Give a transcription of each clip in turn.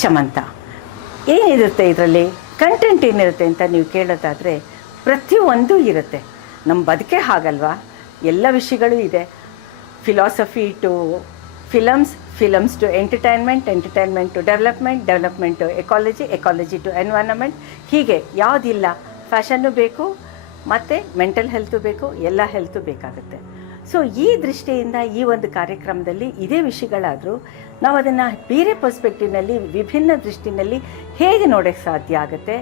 ಶಮಂತ. ಏನಿರುತ್ತೆ ಇದರಲ್ಲಿ, ಕಂಟೆಂಟ್ ಏನಿರುತ್ತೆ ಅಂತ ನೀವು ಕೇಳೋದಾದರೆ ಪ್ರತಿಯೊಂದು ಇರುತ್ತೆ. ನಮ್ಮ ಬದುಕೆ ಹಾಗಲ್ವಾ, ಎಲ್ಲ ವಿಷಯಗಳು ಇದೆ. Philosophy to films, films to entertainment, entertainment to development, development to ecology, ecology to environment. ಹೀಗೆ ಯಾವುದಿಲ್ಲ, ಫ್ಯಾಷನ್ನು ಬೇಕು ಮತ್ತು ಮೆಂಟಲ್ ಹೆಲ್ತು ಬೇಕು, ಎಲ್ಲ ಹೆಲ್ತು ಬೇಕಾಗುತ್ತೆ. ಸೊ ಈ ದೃಷ್ಟಿಯಿಂದ ಈ ಒಂದು ಕಾರ್ಯಕ್ರಮದಲ್ಲಿ ಇದೇ ವಿಷಯಗಳಾದರೂ ನಾವು ಅದನ್ನು ಬೇರೆ ಪರ್ಸ್ಪೆಕ್ಟಿವ್ನಲ್ಲಿ, ವಿಭಿನ್ನ ದೃಷ್ಟಿನಲ್ಲಿ ಹೇಗೆ ನೋಡೋಕ್ಕೆ ಸಾಧ್ಯ ಆಗುತ್ತೆ.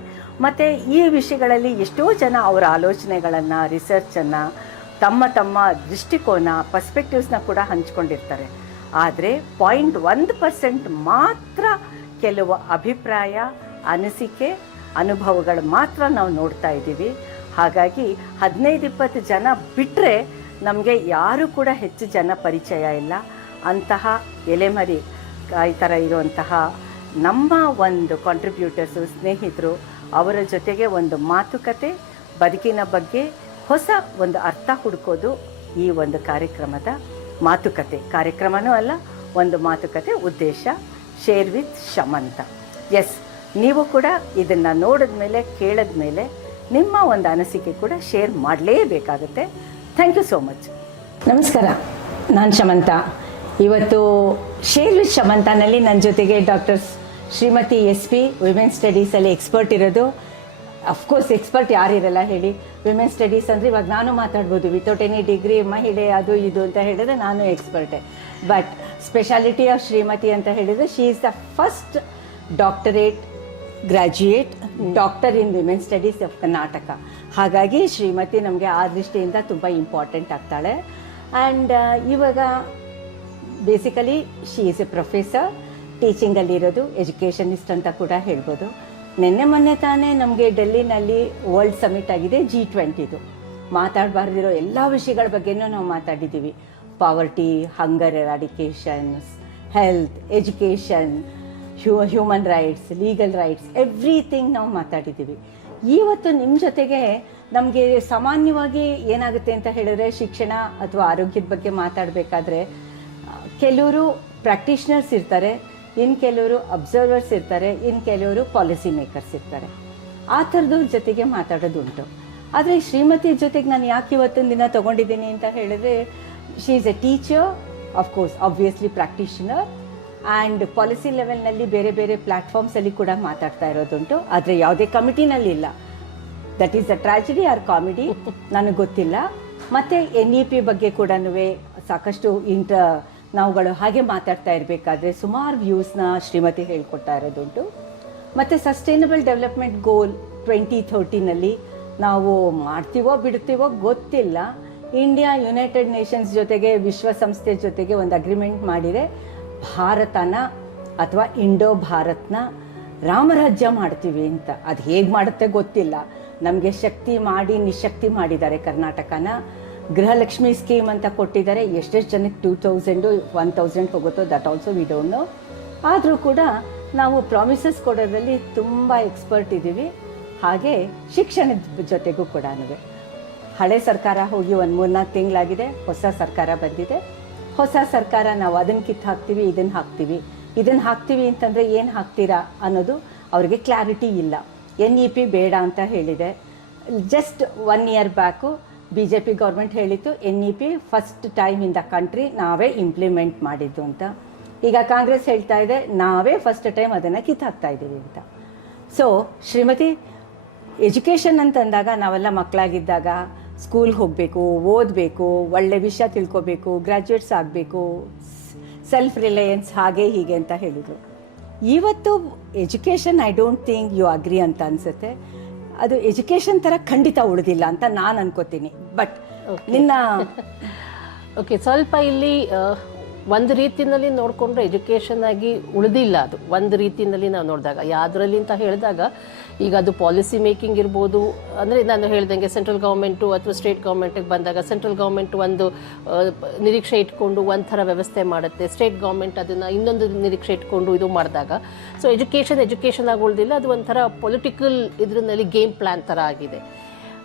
ಮತ್ತು ಈ ವಿಷಯಗಳಲ್ಲಿ ಎಷ್ಟೋ ಜನ ಅವರ ಆಲೋಚನೆಗಳನ್ನು, ರಿಸರ್ಚನ್ನು, ತಮ್ಮ ತಮ್ಮ ದೃಷ್ಟಿಕೋನ, ಪರ್ಸ್ಪೆಕ್ಟಿವ್ಸ್ನ ಕೂಡ ಹಂಚ್ಕೊಂಡಿರ್ತಾರೆ. ಆದರೆ 0.1% ಮಾತ್ರ ಕೆಲವು ಅಭಿಪ್ರಾಯ, ಅನಿಸಿಕೆ, ಅನುಭವಗಳು ಮಾತ್ರ ನಾವು ನೋಡ್ತಾ ಇದ್ದೀವಿ. ಹಾಗಾಗಿ 15-20 ಜನ ಬಿಟ್ಟರೆ ನಮಗೆ ಯಾರೂ ಕೂಡ ಹೆಚ್ಚು ಜನ ಪರಿಚಯ ಇಲ್ಲ. ಅಂತಹ ಎಲೆಮರಿ ಈ ಥರ ಇರುವಂತಹ ನಮ್ಮ ಒಂದು ಕಾಂಟ್ರಿಬ್ಯೂಟರ್ಸು, ಸ್ನೇಹಿತರು, ಅವರ ಜೊತೆಗೆ ಒಂದು ಮಾತುಕತೆ, ಬದುಕಿನ ಬಗ್ಗೆ ಹೊಸ ಒಂದು ಅರ್ಥ ಹುಡುಕೋದು ಈ ಒಂದು ಕಾರ್ಯಕ್ರಮದ ಮಾತುಕತೆ. ಕಾರ್ಯಕ್ರಮವೂ ಅಲ್ಲ, ಒಂದು ಮಾತುಕತೆ ಉದ್ದೇಶ. Share with Shamantha. ಎಸ್, ನೀವು ಕೂಡ ಇದನ್ನು ನೋಡಿದ ಮೇಲೆ, ಕೇಳಿದ ಮೇಲೆ ನಿಮ್ಮ ಒಂದು ಅನಿಸಿಕೆ ಕೂಡ ಶೇರ್ ಮಾಡಲೇಬೇಕಾಗುತ್ತೆ. Thank you so much. ನಮಸ್ಕಾರ, ನಾನು ಶಮಂತ. ಇವತ್ತು ಶೇರ್ ವಿತ್ ಶಮಂತನಲ್ಲಿ ನನ್ನ ಜೊತೆಗೆ ಡಾಕ್ಟರ್ ಶ್ರೀಮತಿ SP, ವಿಮೆನ್ ಸ್ಟಡೀಸಲ್ಲಿ ಎಕ್ಸ್ಪರ್ಟ್ ಇರೋದು. ಅಫ್ಕೋರ್ಸ್ ಎಕ್ಸ್ಪರ್ಟ್ ಯಾರಿರಲ್ಲ ಹೇಳಿ, ವಿಮೆನ್ ಸ್ಟಡೀಸ್ ಅಂದರೆ ಇವಾಗ ನಾನು ಮಾತಾಡ್ಬೋದು ವಿತೌಟ್ ಎನಿ ಡಿಗ್ರಿ, ಮಹಿಳೆ ಅದು ಇದು ಅಂತ ಹೇಳಿದ್ರೆ ನಾನು ಎಕ್ಸ್ಪರ್ಟೆ. ಬಟ್ ಸ್ಪೆಷಾಲಿಟಿ ಆಫ್ ಶ್ರೀಮತಿ ಅಂತ ಹೇಳಿದರೆ she is the first doctorate graduate doctor in women studies of Karnataka. ಹಾಗಾಗಿ ಶ್ರೀಮತಿ ನಮಗೆ ಆ ದೃಷ್ಟಿಯಿಂದ ತುಂಬ ಇಂಪಾರ್ಟೆಂಟ್ ಆಗ್ತಾಳೆ. ಆ್ಯಂಡ್ ಇವಾಗ basically she is a professor, ಟೀಚಿಂಗಲ್ಲಿರೋದು, ಎಜುಕೇಷನಿಸ್ಟ್ ಅಂತ ಕೂಡ ಹೇಳ್ಬೋದು. ನಿನ್ನೆ ಮೊನ್ನೆ ತಾನೇ ನಮಗೆ ಡೆಲ್ಲಿನಲ್ಲಿ ವರ್ಲ್ಡ್ ಸಮಿಟ್ ಆಗಿದೆ, G20. ಮಾತಾಡಬಾರ್ದಿರೋ ಎಲ್ಲ ವಿಷಯಗಳ ಬಗ್ಗೆನೂ ನಾವು ಮಾತಾಡಿದ್ದೀವಿ. Poverty, hunger eradications, health, education, human rights, legal rights, everything ನಾವು ಮಾತಾಡಿದ್ದೀವಿ. ಇವತ್ತು ನಿಮ್ಮ ಜೊತೆಗೆ ನಮಗೆ ಸಾಮಾನ್ಯವಾಗಿ ಏನಾಗುತ್ತೆ ಅಂತ ಹೇಳಿದ್ರೆ, ಶಿಕ್ಷಣ ಅಥವಾ ಆರೋಗ್ಯದ ಬಗ್ಗೆ ಮಾತಾಡಬೇಕಾದ್ರೆ ಕೆಲವರು ಪ್ರಾಕ್ಟೀಷನರ್ಸ್ ಇರ್ತಾರೆ, ಇನ್ನು ಕೆಲವರು ಅಬ್ಸರ್ವರ್ಸ್ ಇರ್ತಾರೆ, ಇನ್ನು ಕೆಲವರು ಪಾಲಿಸಿ ಮೇಕರ್ಸ್ ಇರ್ತಾರೆ. ಆ ಥರದವ್ರ ಜೊತೆಗೆ ಮಾತಾಡೋದುಂಟು. ಆದರೆ ಶ್ರೀಮತಿ ಜೊತೆಗೆ ನಾನು ಯಾಕೆ ಇವತ್ತೊಂದು ದಿನ ತೊಗೊಂಡಿದ್ದೀನಿ ಅಂತ ಹೇಳಿದ್ರೆ, she is a teacher, of course obviously practitioner, and policy ಲೆವೆಲ್ನಲ್ಲಿ ಬೇರೆ ಬೇರೆ ಪ್ಲ್ಯಾಟ್ಫಾರ್ಮ್ಸಲ್ಲಿ ಕೂಡ ಮಾತಾಡ್ತಾ ಇರೋದುಂಟು. ಆದರೆ ಯಾವುದೇ ಕಮಿಟಿನಲ್ಲಿ ಇಲ್ಲ. That is a tragedy or comedy, ನನಗೆ ಗೊತ್ತಿಲ್ಲ. ಮತ್ತು NEP ಬಗ್ಗೆ ಕೂಡ ಸಾಕಷ್ಟು ನಾವುಗಳು ಹಾಗೆ ಮಾತಾಡ್ತಾ ಇರಬೇಕಾದ್ರೆ ಸುಮಾರು ವ್ಯೂಸ್ನ ಶ್ರೀಮತಿ ಹೇಳ್ಕೊಡ್ತಾ ಇರೋದುಂಟು. ಮತ್ತು ಸಸ್ಟೈನಬಲ್ ಡೆವಲಪ್ಮೆಂಟ್ ಗೋಲ್ 2030ನಲ್ಲಿ ನಾವು ಮಾಡ್ತೀವೋ ಬಿಡ್ತೀವೋ ಗೊತ್ತಿಲ್ಲ, ಇಂಡಿಯಾ ಯುನೈಟೆಡ್ ನೇಷನ್ಸ್ ಜೊತೆಗೆ, ವಿಶ್ವಸಂಸ್ಥೆ ಜೊತೆಗೆ ಒಂದು ಅಗ್ರಿಮೆಂಟ್ ಮಾಡಿದೆ, ಭಾರತನ ಅಥವಾ ಇಂಡೋ ಭಾರತ್ನ ರಾಮರಾಜ್ಯ ಮಾಡ್ತೀವಿ ಅಂತ. ಅದು ಹೇಗೆ ಮಾಡುತ್ತೆ ಗೊತ್ತಿಲ್ಲ. ನಮಗೆ ಶಕ್ತಿ ಮಾಡಿ ನಿಶಕ್ತಿ ಮಾಡಿದ್ದಾರೆ ಕರ್ನಾಟಕನ. ಗೃಹಲಕ್ಷ್ಮಿ ಸ್ಕೀಮ್ ಅಂತ ಕೊಟ್ಟಿದ್ದಾರೆ. ಎಷ್ಟೆಷ್ಟು ಜನಕ್ಕೆ 2000, 1000 ಹೋಗುತ್ತೋ, that also we don't know. ಆದರೂ ಕೂಡ ನಾವು ಪ್ರಾಮಿಸಸ್ ಕೊಡೋದ್ರಲ್ಲಿ ತುಂಬ ಎಕ್ಸ್ಪರ್ಟ್ ಇದ್ದೀವಿ. ಹಾಗೆ ಶಿಕ್ಷಣದ ಜೊತೆಗೂ ಕೂಡ ಹಳೆ ಸರ್ಕಾರ ಹೋಗಿ ಒಂದು 3-4 ತಿಂಗಳಾಗಿದೆ, ಹೊಸ ಸರ್ಕಾರ ಬಂದಿದೆ. ಹೊಸ ಸರ್ಕಾರ ನಾವು ಅದನ್ನು ಕಿತ್ತು ಹಾಕ್ತೀವಿ, ಇದನ್ನು ಹಾಕ್ತೀವಿ ಅಂತಂದರೆ ಏನು ಹಾಕ್ತೀರಾ ಅನ್ನೋದು ಅವರಿಗೆ ಕ್ಲಾರಿಟಿ ಇಲ್ಲ. NEP ಬೇಡ ಅಂತ ಹೇಳಿದೆ. Just 1 year back BJP government ಹೇಳಿತ್ತು NEP first time in the country ನಾವೇ ಇಂಪ್ಲಿಮೆಂಟ್ ಮಾಡಿದ್ದು ಅಂತ. ಈಗ ಕಾಂಗ್ರೆಸ್ ಹೇಳ್ತಾ ಇದೆ ನಾವೇ ಫಸ್ಟ್ ಟೈಮ್ ಅದನ್ನು ಕಿತ್ತಾಕ್ತಾ ಇದ್ದೀವಿ ಅಂತ. ಸೊ ಶ್ರೀಮತಿ, ಎಜುಕೇಷನ್ ಅಂತಂದಾಗ ನಾವೆಲ್ಲ ಮಕ್ಕಳಾಗಿದ್ದಾಗ ಸ್ಕೂಲ್ಗೆ ಹೋಗಬೇಕು, ಓದಬೇಕು, ಒಳ್ಳೆ ವಿಷಯ ತಿಳ್ಕೊಬೇಕು, ಗ್ರ್ಯಾಜುಯೇಟ್ಸ್ ಆಗಬೇಕು, ಸೆಲ್ಫ್ ರಿಲಯನ್ಸ್, ಹಾಗೆ ಹೀಗೆ ಅಂತ ಹೇಳಿದರು. ಇವತ್ತು education I don't think you agree ಅಂತ ಅನಿಸುತ್ತೆ. ಅದು ಎಜುಕೇಷನ್ ಥರ ಖಂಡಿತ ಉಳಿದಿಲ್ಲ ಅಂತ ನಾನು ಅನ್ಕೋತೀನಿ. ಬಟ್ ನಿನ್ನ ಓಕೆ, ಸ್ವಲ್ಪ ಇಲ್ಲಿ ಒಂದು ರೀತಿಯಲ್ಲಿ ನೋಡಿಕೊಂಡ್ರೆ ಎಜುಕೇಷನ್ ಆಗಿ ಉಳಿದಿಲ್ಲ. ಅದು ಒಂದು ರೀತಿಯಲ್ಲಿ ನಾವು ನೋಡಿದಾಗ ಯಾವುದರಲ್ಲಿ ಅಂತ ಹೇಳಿದಾಗ, ಈಗ ಅದು ಪಾಲಿಸಿ ಮೇಕಿಂಗ್ ಇರ್ಬೋದು. ಅಂದರೆ ನಾನು ಹೇಳ್ದಂಗೆ ಸೆಂಟ್ರಲ್ ಗೌರ್ಮೆಂಟು ಅಥವಾ ಸ್ಟೇಟ್ ಗೌರ್ಮೆಂಟಿಗೆ ಬಂದಾಗ ಸೆಂಟ್ರಲ್ ಗೌರ್ಮೆಂಟ್ ಒಂದು ನಿರೀಕ್ಷೆ ಇಟ್ಕೊಂಡು ಒಂಥರ ವ್ಯವಸ್ಥೆ ಮಾಡುತ್ತೆ, ಸ್ಟೇಟ್ ಗೌರ್ಮೆಂಟ್ ಅದನ್ನು ಇನ್ನೊಂದು ನಿರೀಕ್ಷೆ ಇಟ್ಕೊಂಡು ಇದು ಮಾಡಿದಾಗ ಸೊ ಎಜುಕೇಷನ್ ಆಗಿ ಉಳಿದಿಲ್ಲ. ಅದು ಒಂಥರ ಪೊಲಿಟಿಕಲ್ ಇದರಲ್ಲಿ ಗೇಮ್ ಪ್ಲ್ಯಾನ್ ಥರ ಆಗಿದೆ.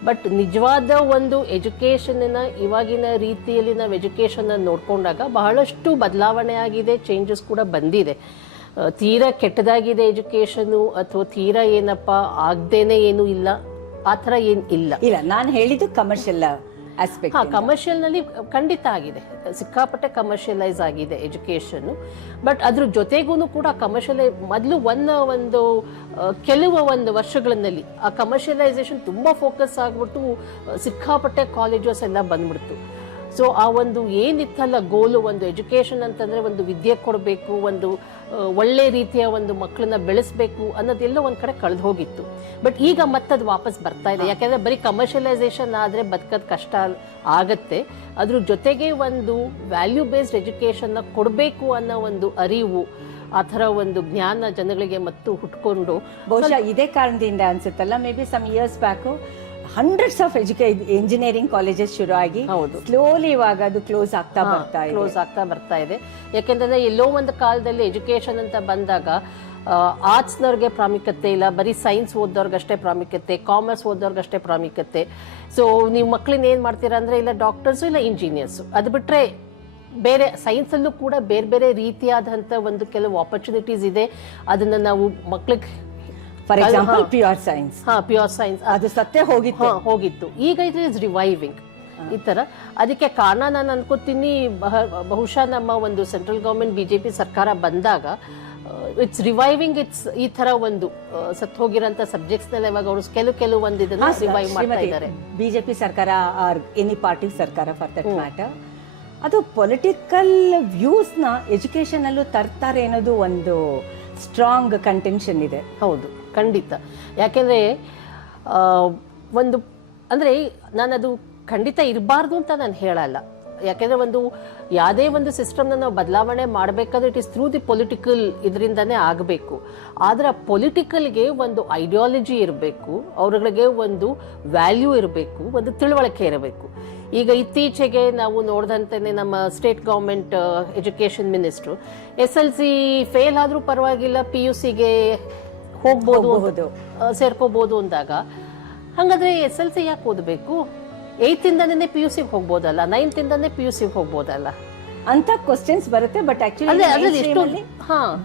ಬಟ್ ನಿಜವಾದ ಒಂದು ಎಜುಕೇಷನ್ನ ಇವಾಗಿನ ರೀತಿಯಲ್ಲಿ ನಾವು ಎಜುಕೇಷನ್ನ ನೋಡಿಕೊಂಡಾಗ ಬಹಳಷ್ಟು ಬದಲಾವಣೆ ಆಗಿದೆ, ಚೇಂಜಸ್ ಕೂಡ ಬಂದಿದೆ. ತೀರಾ ಕೆಟ್ಟದಾಗಿದೆ ಎಜುಕೇಷನು ಅಥವಾ ತೀರಾ ಏನಪ್ಪ ಆಗ್ದೇನೆ ಏನು ಇಲ್ಲ ಆ ಥರ ಏನು ಇಲ್ಲ. ಇಲ್ಲ, ನಾನು ಹೇಳಿದ್ದು ಕಮರ್ಷಿಯಲ್ ಆಸ್ಪೆಕ್ಟ್. ಕಮರ್ಷಿಯಲ್ ನಲ್ಲಿ ಖಂಡಿತ ಆಗಿದೆ, ಸಿಕ್ಕಾಪಟ್ಟೆ ಕಮರ್ಷಿಯಲೈಸ್ ಆಗಿದೆ ಎಜುಕೇಶನ್. ಬಟ್ ಅದ್ರ ಜೊತೆಗೂ ಕೂಡ ಕಮರ್ಷಿಯಲೈ ಮೊದಲು ಒಂದು ಕೆಲವು ವರ್ಷಗಳಲ್ಲಿ ಆ ಕಮರ್ಷಿಯಲೈಸೇಷನ್ ತುಂಬಾ ಫೋಕಸ್ ಆಗ್ಬಿಟ್ಟು ಸಿಕ್ಕಾಪಟ್ಟೆ ಕಾಲೇಜಸ್ ಎಲ್ಲ ಬಂದ್ಬಿಡ್ತು. ಸೊ ಆ ಒಂದು ಏನಿತ್ತಲ್ಲ ಗೋಲು, ಒಂದು ಎಜುಕೇಶನ್ ಅಂತಂದ್ರೆ ಒಂದು ವಿದ್ಯೆ ಕೊಡಬೇಕು, ಒಂದು ಒಳ್ಳೆ ರೀತಿಯ ಒಂದು ಮಕ್ಕಳನ್ನ ಬೆಳೆಸಬೇಕು ಅನ್ನೋದೆಲ್ಲ ಒಂದ್ ಕಡೆ ಕಳೆದು ಹೋಗಿತ್ತು. ಬಟ್ ಈಗ ಮತ್ತದು ವಾಪಸ್ ಬರ್ತಾ ಇದೆ. ಯಾಕಂದ್ರೆ ಬರೀ ಕಮರ್ಷಿಯಲೈಸೇಷನ್ ಆದ್ರೆ ಬದುಕೋದ್ ಕಷ್ಟ ಆಗತ್ತೆ. ಅದ್ರ ಜೊತೆಗೆ ಒಂದು ವ್ಯಾಲ್ಯೂ ಬೇಸ್ಡ್ ಎಜುಕೇಶನ್ ಕೊಡಬೇಕು ಅನ್ನೋ ಒಂದು ಅರಿವು, ಆ ಥರ ಒಂದು ಜ್ಞಾನ ಜನಗಳಿಗೆ ಮತ್ತು ಹುಟ್ಕೊಂಡು ಬಹುಶಃ ಇದೇ ಕಾರಣದಿಂದ ಅನ್ಸುತ್ತಲ್ಲ, maybe some years back hundreds of engineering colleges ಶುರು ಆಗಿ ಸ್ಲೋಲಿ ಇವಾಗ ಅದು ಕ್ಲೋಸ್ ಆಗ್ತಾ ಬರ್ತಾ ಇದೆ. ಯಾಕೆಂದ್ರೆ ಎಲ್ಲೋ ಒಂದು ಕಾಲದಲ್ಲಿ ಎಜುಕೇಶನ್ ಅಂತ ಬಂದಾಗ ಆರ್ಟ್ಸ್ನವ್ರಿಗೆ ಪ್ರಾಮುಖ್ಯತೆ ಇಲ್ಲ, ಬರೀ ಸೈನ್ಸ್ ಓದೋರ್ಗಷ್ಟೇ ಪ್ರಾಮುಖ್ಯತೆ, ಕಾಮರ್ಸ್ ಓದೋರ್ಗಷ್ಟೇ ಪ್ರಾಮುಖ್ಯತೆ. ಸೊ ನೀವು ಮಕ್ಳನ್ನ ಏನ್ ಮಾಡ್ತೀರಾ ಅಂದ್ರೆ ಇಲ್ಲ ಡಾಕ್ಟರ್ಸು ಇಲ್ಲ ಇಂಜಿನಿಯರ್ಸು, ಅದು ಬಿಟ್ರೆ ಬೇರೆ ಸೈನ್ಸ್ ಅಲ್ಲೂ ಕೂಡ ಬೇರೆ ಬೇರೆ ರೀತಿಯಾದಂತ ಒಂದು ಕೆಲವು ಆಪರ್ಚುನಿಟೀಸ್ ಇದೆ. ಅದನ್ನ ನಾವು ಮಕ್ಳಿಗೆ ಫಾರ್ ಎಕ್ಸಾಂಪಲ್ ಪ್ಯೂರ್ ಸೈನ್ಸ್ ಅದು ಸತ್ಯ ಹೋಗಿತ್ತು. ಈಗ ಇಟ್ ಇಸ್ ರಿವೈವಿಂಗ್ ಈ ತರ. ಅದಕ್ಕೆ ಕಾರಣ ನಾನು ಅನ್ಕೋತೀನಿ ಬಹುಶಃ ನಮ್ಮ ಒಂದು ಸೆಂಟ್ರಲ್ ಗವರ್ಮೆಂಟ್ ಬಿಜೆಪಿ ಸರ್ಕಾರ ಬಂದಾಗ ಇಟ್ಸ್ ರಿವೈವಿಂಗ್. ಈ ತರ ಒಂದು ಸತ್ ಹೋಗಿರೋಂತ ಸಬ್ಜೆಕ್ಟ್ಸ್ ನೆಲ್ಲ ಇವಾಗ ಅವರು ಕೆಲವು ಒಂದು ಇದನ್ನ ರಿವೈವ್ ಮಾಡ್ತಾ ಇದ್ದಾರೆ. ಬಿಜೆಪಿ ಸರ್ಕಾರ ಆರ್ ಎನಿ ಪಾರ್ಟಿ ಸರ್ಕಾರ ಫಾರ್ ದಟ್ ಮ್ಯಾಟರ್, ಅದು ಪೊಲಿಟಿಕಲ್ ವ್ಯೂಸ್ ನ ಎಜುಕೇಶನ್ ಅಲ್ಲೂ ತರ್ತಾರೆ ಅನ್ನೋದು ಒಂದು ಸ್ಟ್ರಾಂಗ್ ಕಂಟೆನ್ಷನ್ ಇದೆ. ಹೌದು, ಖಂಡಿತ. ಯಾಕೆಂದ್ರೆ ಒಂದು ಅಂದ್ರೆ ನಾನದು ಖಂಡಿತ ಇರಬಾರ್ದು ಅಂತ ನಾನು ಹೇಳಲ್ಲ. ಯಾಕೆಂದ್ರೆ ಒಂದು ಯಾವುದೇ ಒಂದು ಸಿಸ್ಟಮ್ನ ನಾವು ಬದಲಾವಣೆ ಮಾಡಬೇಕಾದ್ರೆ it is through the political ಇದರಿಂದಾನೇ ಆಗಬೇಕು. ಆದ್ರೆ ಪೊಲಿಟಿಕಲ್ಗೆ ಒಂದು ಐಡಿಯಾಲಜಿ ಇರಬೇಕು, ಅವ್ರಗಳಿಗೆ ಒಂದು ವ್ಯಾಲ್ಯೂ ಇರಬೇಕು, ಒಂದು ತಿಳುವಳಿಕೆ ಇರಬೇಕು. ಈಗ ಇತ್ತೀಚೆಗೆ ನಾವು ನೋಡ್ದಂತೆನೆ ನಮ್ಮ state government education minister SLC fail ಆದ್ರೂ ಪರವಾಗಿಲ್ಲ PUCಗೆ ಹೋಗ್ಬೋದು, ಸೇರ್ಕೋಬಹುದು ಅಂದಾಗ, ಹಂಗಾದ್ರೆ SLC ಯಾಕೆ ಓದಬೇಕು? 8th ಇಂದಾನೇ PUCಗೆ ಹೋಗ್ಬೋದಲ್ಲ, 9th ಇಂದಾನೇ PUCಗೆ ಹೋಗ್ಬೋದಲ್ಲ ಅಂತ ಕ್ವಶನ್ಸ್ ಬರುತ್ತೆ. ಬಟ್ ಆಕ್ಚುಲಿ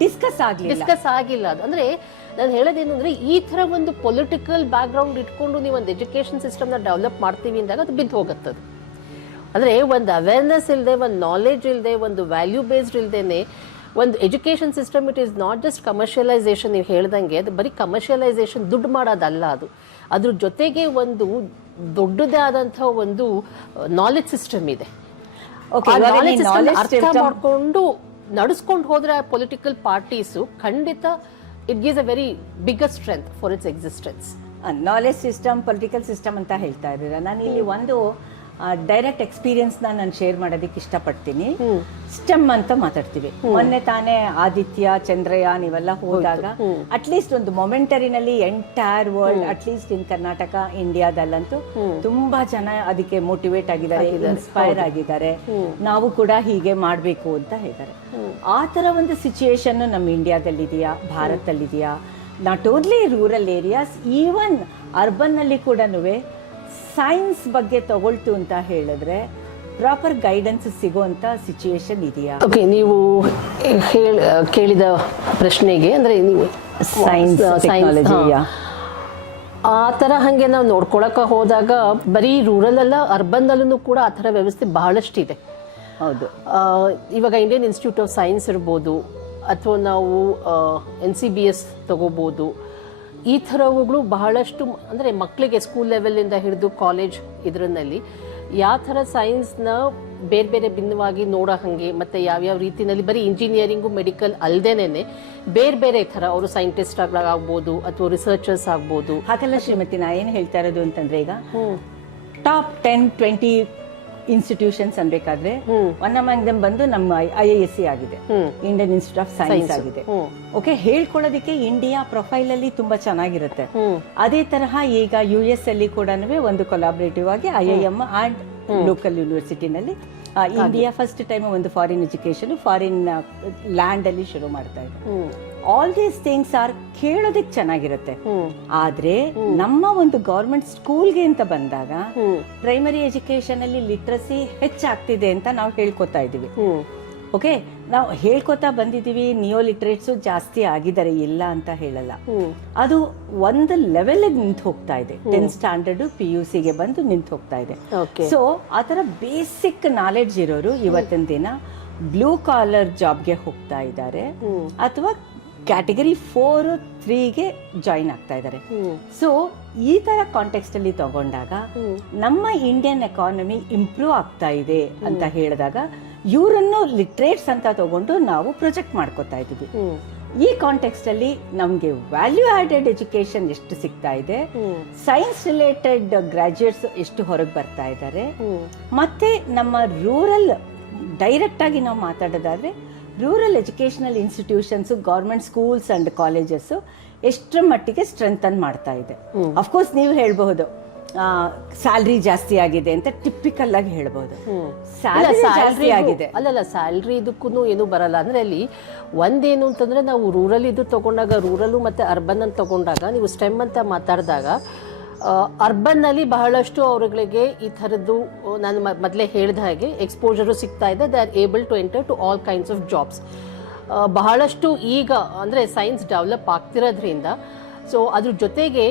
ಡಿಸ್ಕಸ್ ಆಗಿಲ್ಲ ಅದು. ಅಂದ್ರೆ ನಾನು ಹೇಳೋದೇನು ಅಂದ್ರೆ ಈ ತರ ಒಂದು ಪೊಲಿಟಿಕಲ್ ಬ್ಯಾಕ್ ಗ್ರೌಂಡ್ ಇಟ್ಕೊಂಡು ನೀವು ಒಂದು ಎಜುಕೇಶನ್ ಸಿಸ್ಟಮ್ ನ ಡೆವಲಪ್ ಮಾಡ್ತೀವಿ ಅಂದಾಗ ಅದು ಬಿದ್ದು ಹೋಗುತ್ತದೆ. ಅಂದ್ರೆ ಒಂದು ಅವೇರ್ನೆಸ್ ಇಲ್ಲದೆ, ಒಂದು ನಾಲೆಜ್ ಇಲ್ಲದೆ, ಒಂದು ವ್ಯಾಲ್ಯೂ ಬೇಸ್ಡ್ ಇಲ್ದೇನೆ ಒಂದು education system it is not just commercialisation. ನೀವು ಹೇಳ್ದಂಗೆ ಅದು ಬರೀ ಕಮರ್ಷಿಯಲೈಸೇಷನ್ ದುಡ್ಡು ಮಾಡೋದಲ್ಲ, ಅದು ಅದ್ರ ಜೊತೆಗೆ ಒಂದು ದೊಡ್ಡದೇ ಆದಂತಹ ಒಂದು ನಾಲೆಜ್ ಸಿಸ್ಟಮ್ ಇದೆ. ಅರ್ಥ ಮಾಡ್ಕೊಂಡು ನಡೆಸ್ಕೊಂಡು ಹೋದ್ರೆ ಪೊಲಿಟಿಕಲ್ ಪಾರ್ಟೀಸು ಖಂಡಿತ it gives a very biggest strength for it's existence. Knowledge system, political system ಅಂತ ಹೇಳ್ತಾ ಇದ್ದೀರಾ. ನಾನು ಇಲ್ಲಿ ಒಂದು ಡೈರೆಕ್ಟ್ ಎಕ್ಸ್ಪೀರಿಯನ್ಸ್ ನಾನು ಶೇರ್ ಮಾಡೋದಕ್ಕೆ ಇಷ್ಟಪಡ್ತೀನಿ. ಸ್ಟೆಮ್ ಅಂತ ಮಾತಾಡ್ತೀವಿ. ಮೊನ್ನೆ ತಾನೇ ಆದಿತ್ಯ, ಚಂದ್ರಯಾನ್ ಇವೆಲ್ಲ ಹೋದಾಗ ಅಟ್ಲೀಸ್ಟ್ ಒಂದು ಮೊಮೆಂಟರಿನಲ್ಲಿ entire world, at least in Karnataka, ಇಂಡಿಯಾದಲ್ಲಂತೂ ತುಂಬಾ ಜನ ಅದಕ್ಕೆ ಮೋಟಿವೇಟ್ ಆಗಿದ್ದಾರೆ, ಇನ್ಸ್ಪೈರ್ ಆಗಿದ್ದಾರೆ. ನಾವು ಕೂಡ ಹೀಗೆ ಮಾಡಬೇಕು ಅಂತ ಹೇಳ್ತಾರೆ. ಆ ತರ ಒಂದು ಸಿಚುಯೇಷನ್ ನಮ್ಮ ಇಂಡಿಯಾದಲ್ಲಿದೆಯಾ, ಭಾರತದಲ್ಲಿದೆಯಾ? Not only rural areas, even urban ನಲ್ಲಿ ಕೂಡ ಸೈನ್ಸ್ ಬಗ್ಗೆ ತಗೊಳ್ತು ಅಂತ ಹೇಳಿದ್ರೆ ಪ್ರಾಪರ್ ಗೈಡೆನ್ಸ್ ಸಿಗುವಂತ ಸಿಚುಯೇಷನ್ ಇದೆಯಾ? ಓಕೆ, ನೀವು ಕೇಳಿದ ಪ್ರಶ್ನೆಗೆ ಅಂದ್ರೆ ನೀವು ಸೈನ್ಸ್ ಟೆಕ್ನಾಲಜಿಯಾ ಆ ಥರ ಹಾಗೆ ನಾವು ನೋಡ್ಕೊಳಕ್ಕೆ ಹೋದಾಗ ಬರೀ ರೂರಲ್ ಅಲ್ಲ, ಅರ್ಬನ್ ಅಲ್ಲೂ ಕೂಡ ಆ ಥರ ವ್ಯವಸ್ಥೆ ಬಹಳಷ್ಟಿದೆ. ಹೌದು. ಇವಾಗ ಇಂಡಿಯನ್ ಇನ್ಸ್ಟಿಟ್ಯೂಟ್ ಆಫ್ ಸೈನ್ಸ್ ಇರ್ಬೋದು, ಅಥವಾ ನಾವು NCBS ತಗೋಬೋದು. ಈ ಥರವುಗಳು ಬಹಳಷ್ಟು ಅಂದರೆ ಮಕ್ಕಳಿಗೆ ಸ್ಕೂಲ್ ಲೆವೆಲಿಂದ ಹಿಡಿದು ಕಾಲೇಜ್ ಇದರಲ್ಲಿ ಯಾವ ಥರ ಸೈನ್ಸ್ನ ಬೇರೆ ಬೇರೆ ಭಿನ್ನವಾಗಿ ನೋಡೋ ಹಾಗೆ, ಮತ್ತು ಯಾವ್ಯಾವ ರೀತಿಯಲ್ಲಿ ಬರೀ ಇಂಜಿನಿಯರಿಂಗು ಮೆಡಿಕಲ್ ಅಲ್ಲದೇನೆ ಬೇರೆ ಬೇರೆ ಥರ ಅವರು ಸೈಂಟಿಸ್ಟ್ ಆಗ್ಬೋದು ಅಥವಾ ರಿಸರ್ಚರ್ಸ್ ಆಗ್ಬೋದು. ಹಾಗೆಲ್ಲ ಶ್ರೀಮತಿ ನಾ ಏನು ಹೇಳ್ತಾ ಇರೋದು ಅಂತಂದ್ರೆ, ಈಗ ಟಾಪ್ 10-20 ಇನ್ಸ್ಟಿಟ್ಯೂಷನ್ಸ್ ಅನ್ಬೇಕಾದ್ರೆ ಒನ್ ಅಮಂಗ್ ದಮ್ ಬಂದು ನಮ್ಮ IISc ಆಗಿದೆ, ಇಂಡಿಯನ್ ಇನ್ಸ್ಟಿಟ್ಯೂಟ್ ಆಫ್ ಸೈನ್ಸ್ ಆಗಿದೆ. ಓಕೆ, ಹೇಳ್ಕೊಳ್ಳೋದಕ್ಕೆ ಇಂಡಿಯಾ ಪ್ರೊಫೈಲ್ ಅಲ್ಲಿ ತುಂಬಾ ಚೆನ್ನಾಗಿರುತ್ತೆ. ಅದೇ ತರಹ ಈಗ US ಅಲ್ಲಿ ಕೂಡ ಒಂದು ಕೊಲಾಬರೇಟಿವ್ ಆಗಿ IIM ಅಂಡ್ ಲೋಕಲ್ ಯೂನಿವರ್ಸಿಟಿನಲ್ಲಿ ಇಂಡಿಯಾ ಫಸ್ಟ್ ಟೈಮ್ ಒಂದು ಫಾರಿನ್ ಎಜುಕೇಶನ್, ಫಾರಿನ್ ಲ್ಯಾಂಡ್ ಅಲ್ಲಿ ಶುರು ಮಾಡ್ತಾ ಇದೆ. ಆಲ್ ದೀಸ್ ಥಿಂಗ್ಸ್ ಆರ್ ಕೇಳೋದಕ್ಕೆ ಚೆನ್ನಾಗಿರುತ್ತೆ. ಆದ್ರೆ ನಮ್ಮ ಒಂದು ಗವರ್ಮೆಂಟ್ ಸ್ಕೂಲ್ಗೆ ಅಂತ ಬಂದಾಗ ಪ್ರೈಮರಿ ಎಜುಕೇಶನ್ ಅಲ್ಲಿ ಲಿಟ್ರಸಿ ಹೆಚ್ಚಾಗ್ತಿದೆ ಅಂತ ನಾವು ಹೇಳ್ಕೊತಾ ಇದೀವಿ. ಓಕೆ, ನಾವು ಹೇಳ್ಕೊತಾ ಬಂದಿದ್ದೀವಿ, ನಿಯೋ ಲಿಟ್ರೇಟ್ಸು ಜಾಸ್ತಿ ಆಗಿದ್ದಾರೆ, ಇಲ್ಲ ಅಂತ ಹೇಳಲ್ಲ. ಅದು ಒಂದು ಲೆವೆಲ್ಗೆ ನಿಂತು ಹೋಗ್ತಾ ಇದೆ. 10th ಸ್ಟ್ಯಾಂಡರ್ಡ್ PUCಗೆ ಬಂದು ನಿಂತು ಹೋಗ್ತಾ ಇದೆ. ಸೊ ಆ ಥರ ಬೇಸಿಕ್ ನಾಲೆಡ್ಜ್ ಇರೋರು ಇವತ್ತಿನ ದಿನ ಬ್ಲೂ ಕಾಲರ್ ಜಾಬ್ಗೆ ಹೋಗ್ತಾ ಇದ್ದಾರೆ, ಅಥವಾ ಕ್ಯಾಟಗರಿ 4, 3ಗೆ ಜಾಯಿನ್ ಆಗ್ತಾ ಇದ್ದಾರೆ. ಸೊ ಈ ತರ ಕಾಂಟೆಕ್ಸ್ಟ್ ಅಲ್ಲಿ ತಗೊಂಡಾಗ ನಮ್ಮ ಇಂಡಿಯನ್ ಎಕಾನಮಿ ಇಂಪ್ರೂವ್ ಆಗ್ತಾ ಇದೆ ಅಂತ ಹೇಳಿದಾಗ ಇವರನ್ನು ಲಿಟ್ರೇಟ್ಸ್ ಅಂತ ತಗೊಂಡು ನಾವು ಪ್ರೊಜೆಕ್ಟ್ ಮಾಡ್ಕೋತಾ ಇದ್ದೀವಿ. ಈ ಕಾಂಟೆಕ್ಸ್ಟ್ ಅಲ್ಲಿ ನಮ್ಗೆ ವ್ಯಾಲ್ಯೂ ಆಡೆಡ್ ಎಜುಕೇಶನ್ ಎಷ್ಟು ಸಿಗ್ತಾ ಇದೆ, ಸೈನ್ಸ್ ರಿಲೇಟೆಡ್ ಗ್ರಾಜುಯೇಟ್ಸ್ ಎಷ್ಟು ಹೊರಗೆ ಬರ್ತಾ ಇದ್ದಾರೆ, ಮತ್ತೆ ನಮ್ಮ ರೂರಲ್ ಡೈರೆಕ್ಟ್ ಆಗಿ ನಾವು ಮಾತಾಡೋದಾದ್ರೆ rural educational institutions, government schools and colleges ಎಷ್ಟರ ಮಟ್ಟಿಗೆ ಸ್ಟ್ರೆಂಥನ್ ಮಾಡ್ತಾ ಇದೆ. ಅಫ್ಕೋರ್ಸ್ ನೀವು ಹೇಳ್ಬಹುದು ಸ್ಯಾಲ್ರಿ ಜಾಸ್ತಿ ಆಗಿದೆ ಅಂತ, ಟಿಪಿಕಲ್ ಆಗಿ ಹೇಳ್ಬಹುದು. ಸ್ಯಾಲ್ರಿ ಆಗಿದೆ ಅಲ್ಲಲ್ಲ, ಸ್ಯಾಲ್ರಿ ಇದಕ್ಕೂ ಏನು ಬರಲ್ಲ. ಅಂದ್ರೆ ಅಲ್ಲಿ ಒಂದೇನು ಅಂತಂದ್ರೆ ನಾವು ರೂರಲ್ ಇದು ತಗೊಂಡಾಗ, ರೂರಲ್ ಮತ್ತೆ ಅರ್ಬನ್ ಅಂತ ತಗೊಂಡಾಗ, ನೀವು ಸ್ಟೆಮ್ ಅಂತ ಮಾತಾಡಿದಾಗ ಅರ್ಬನ್ನಲ್ಲಿ ಬಹಳಷ್ಟು ಅವರುಗಳಿಗೆ ಈ ಥರದ್ದು ನಾನು ಮೊದಲೇ ಹೇಳಿದ ಹಾಗೆ ಎಕ್ಸ್ಪೋಜರು ಸಿಗ್ತಾ ಇದೆ. They are able to enter to all kinds of jobs. ಬಹಳಷ್ಟು ಈಗ ಅಂದರೆ ಸೈನ್ಸ್ ಡೆವಲಪ್ ಆಗ್ತಿರೋದ್ರಿಂದ ಸೊ ಅದ್ರ ಜೊತೆಗೆ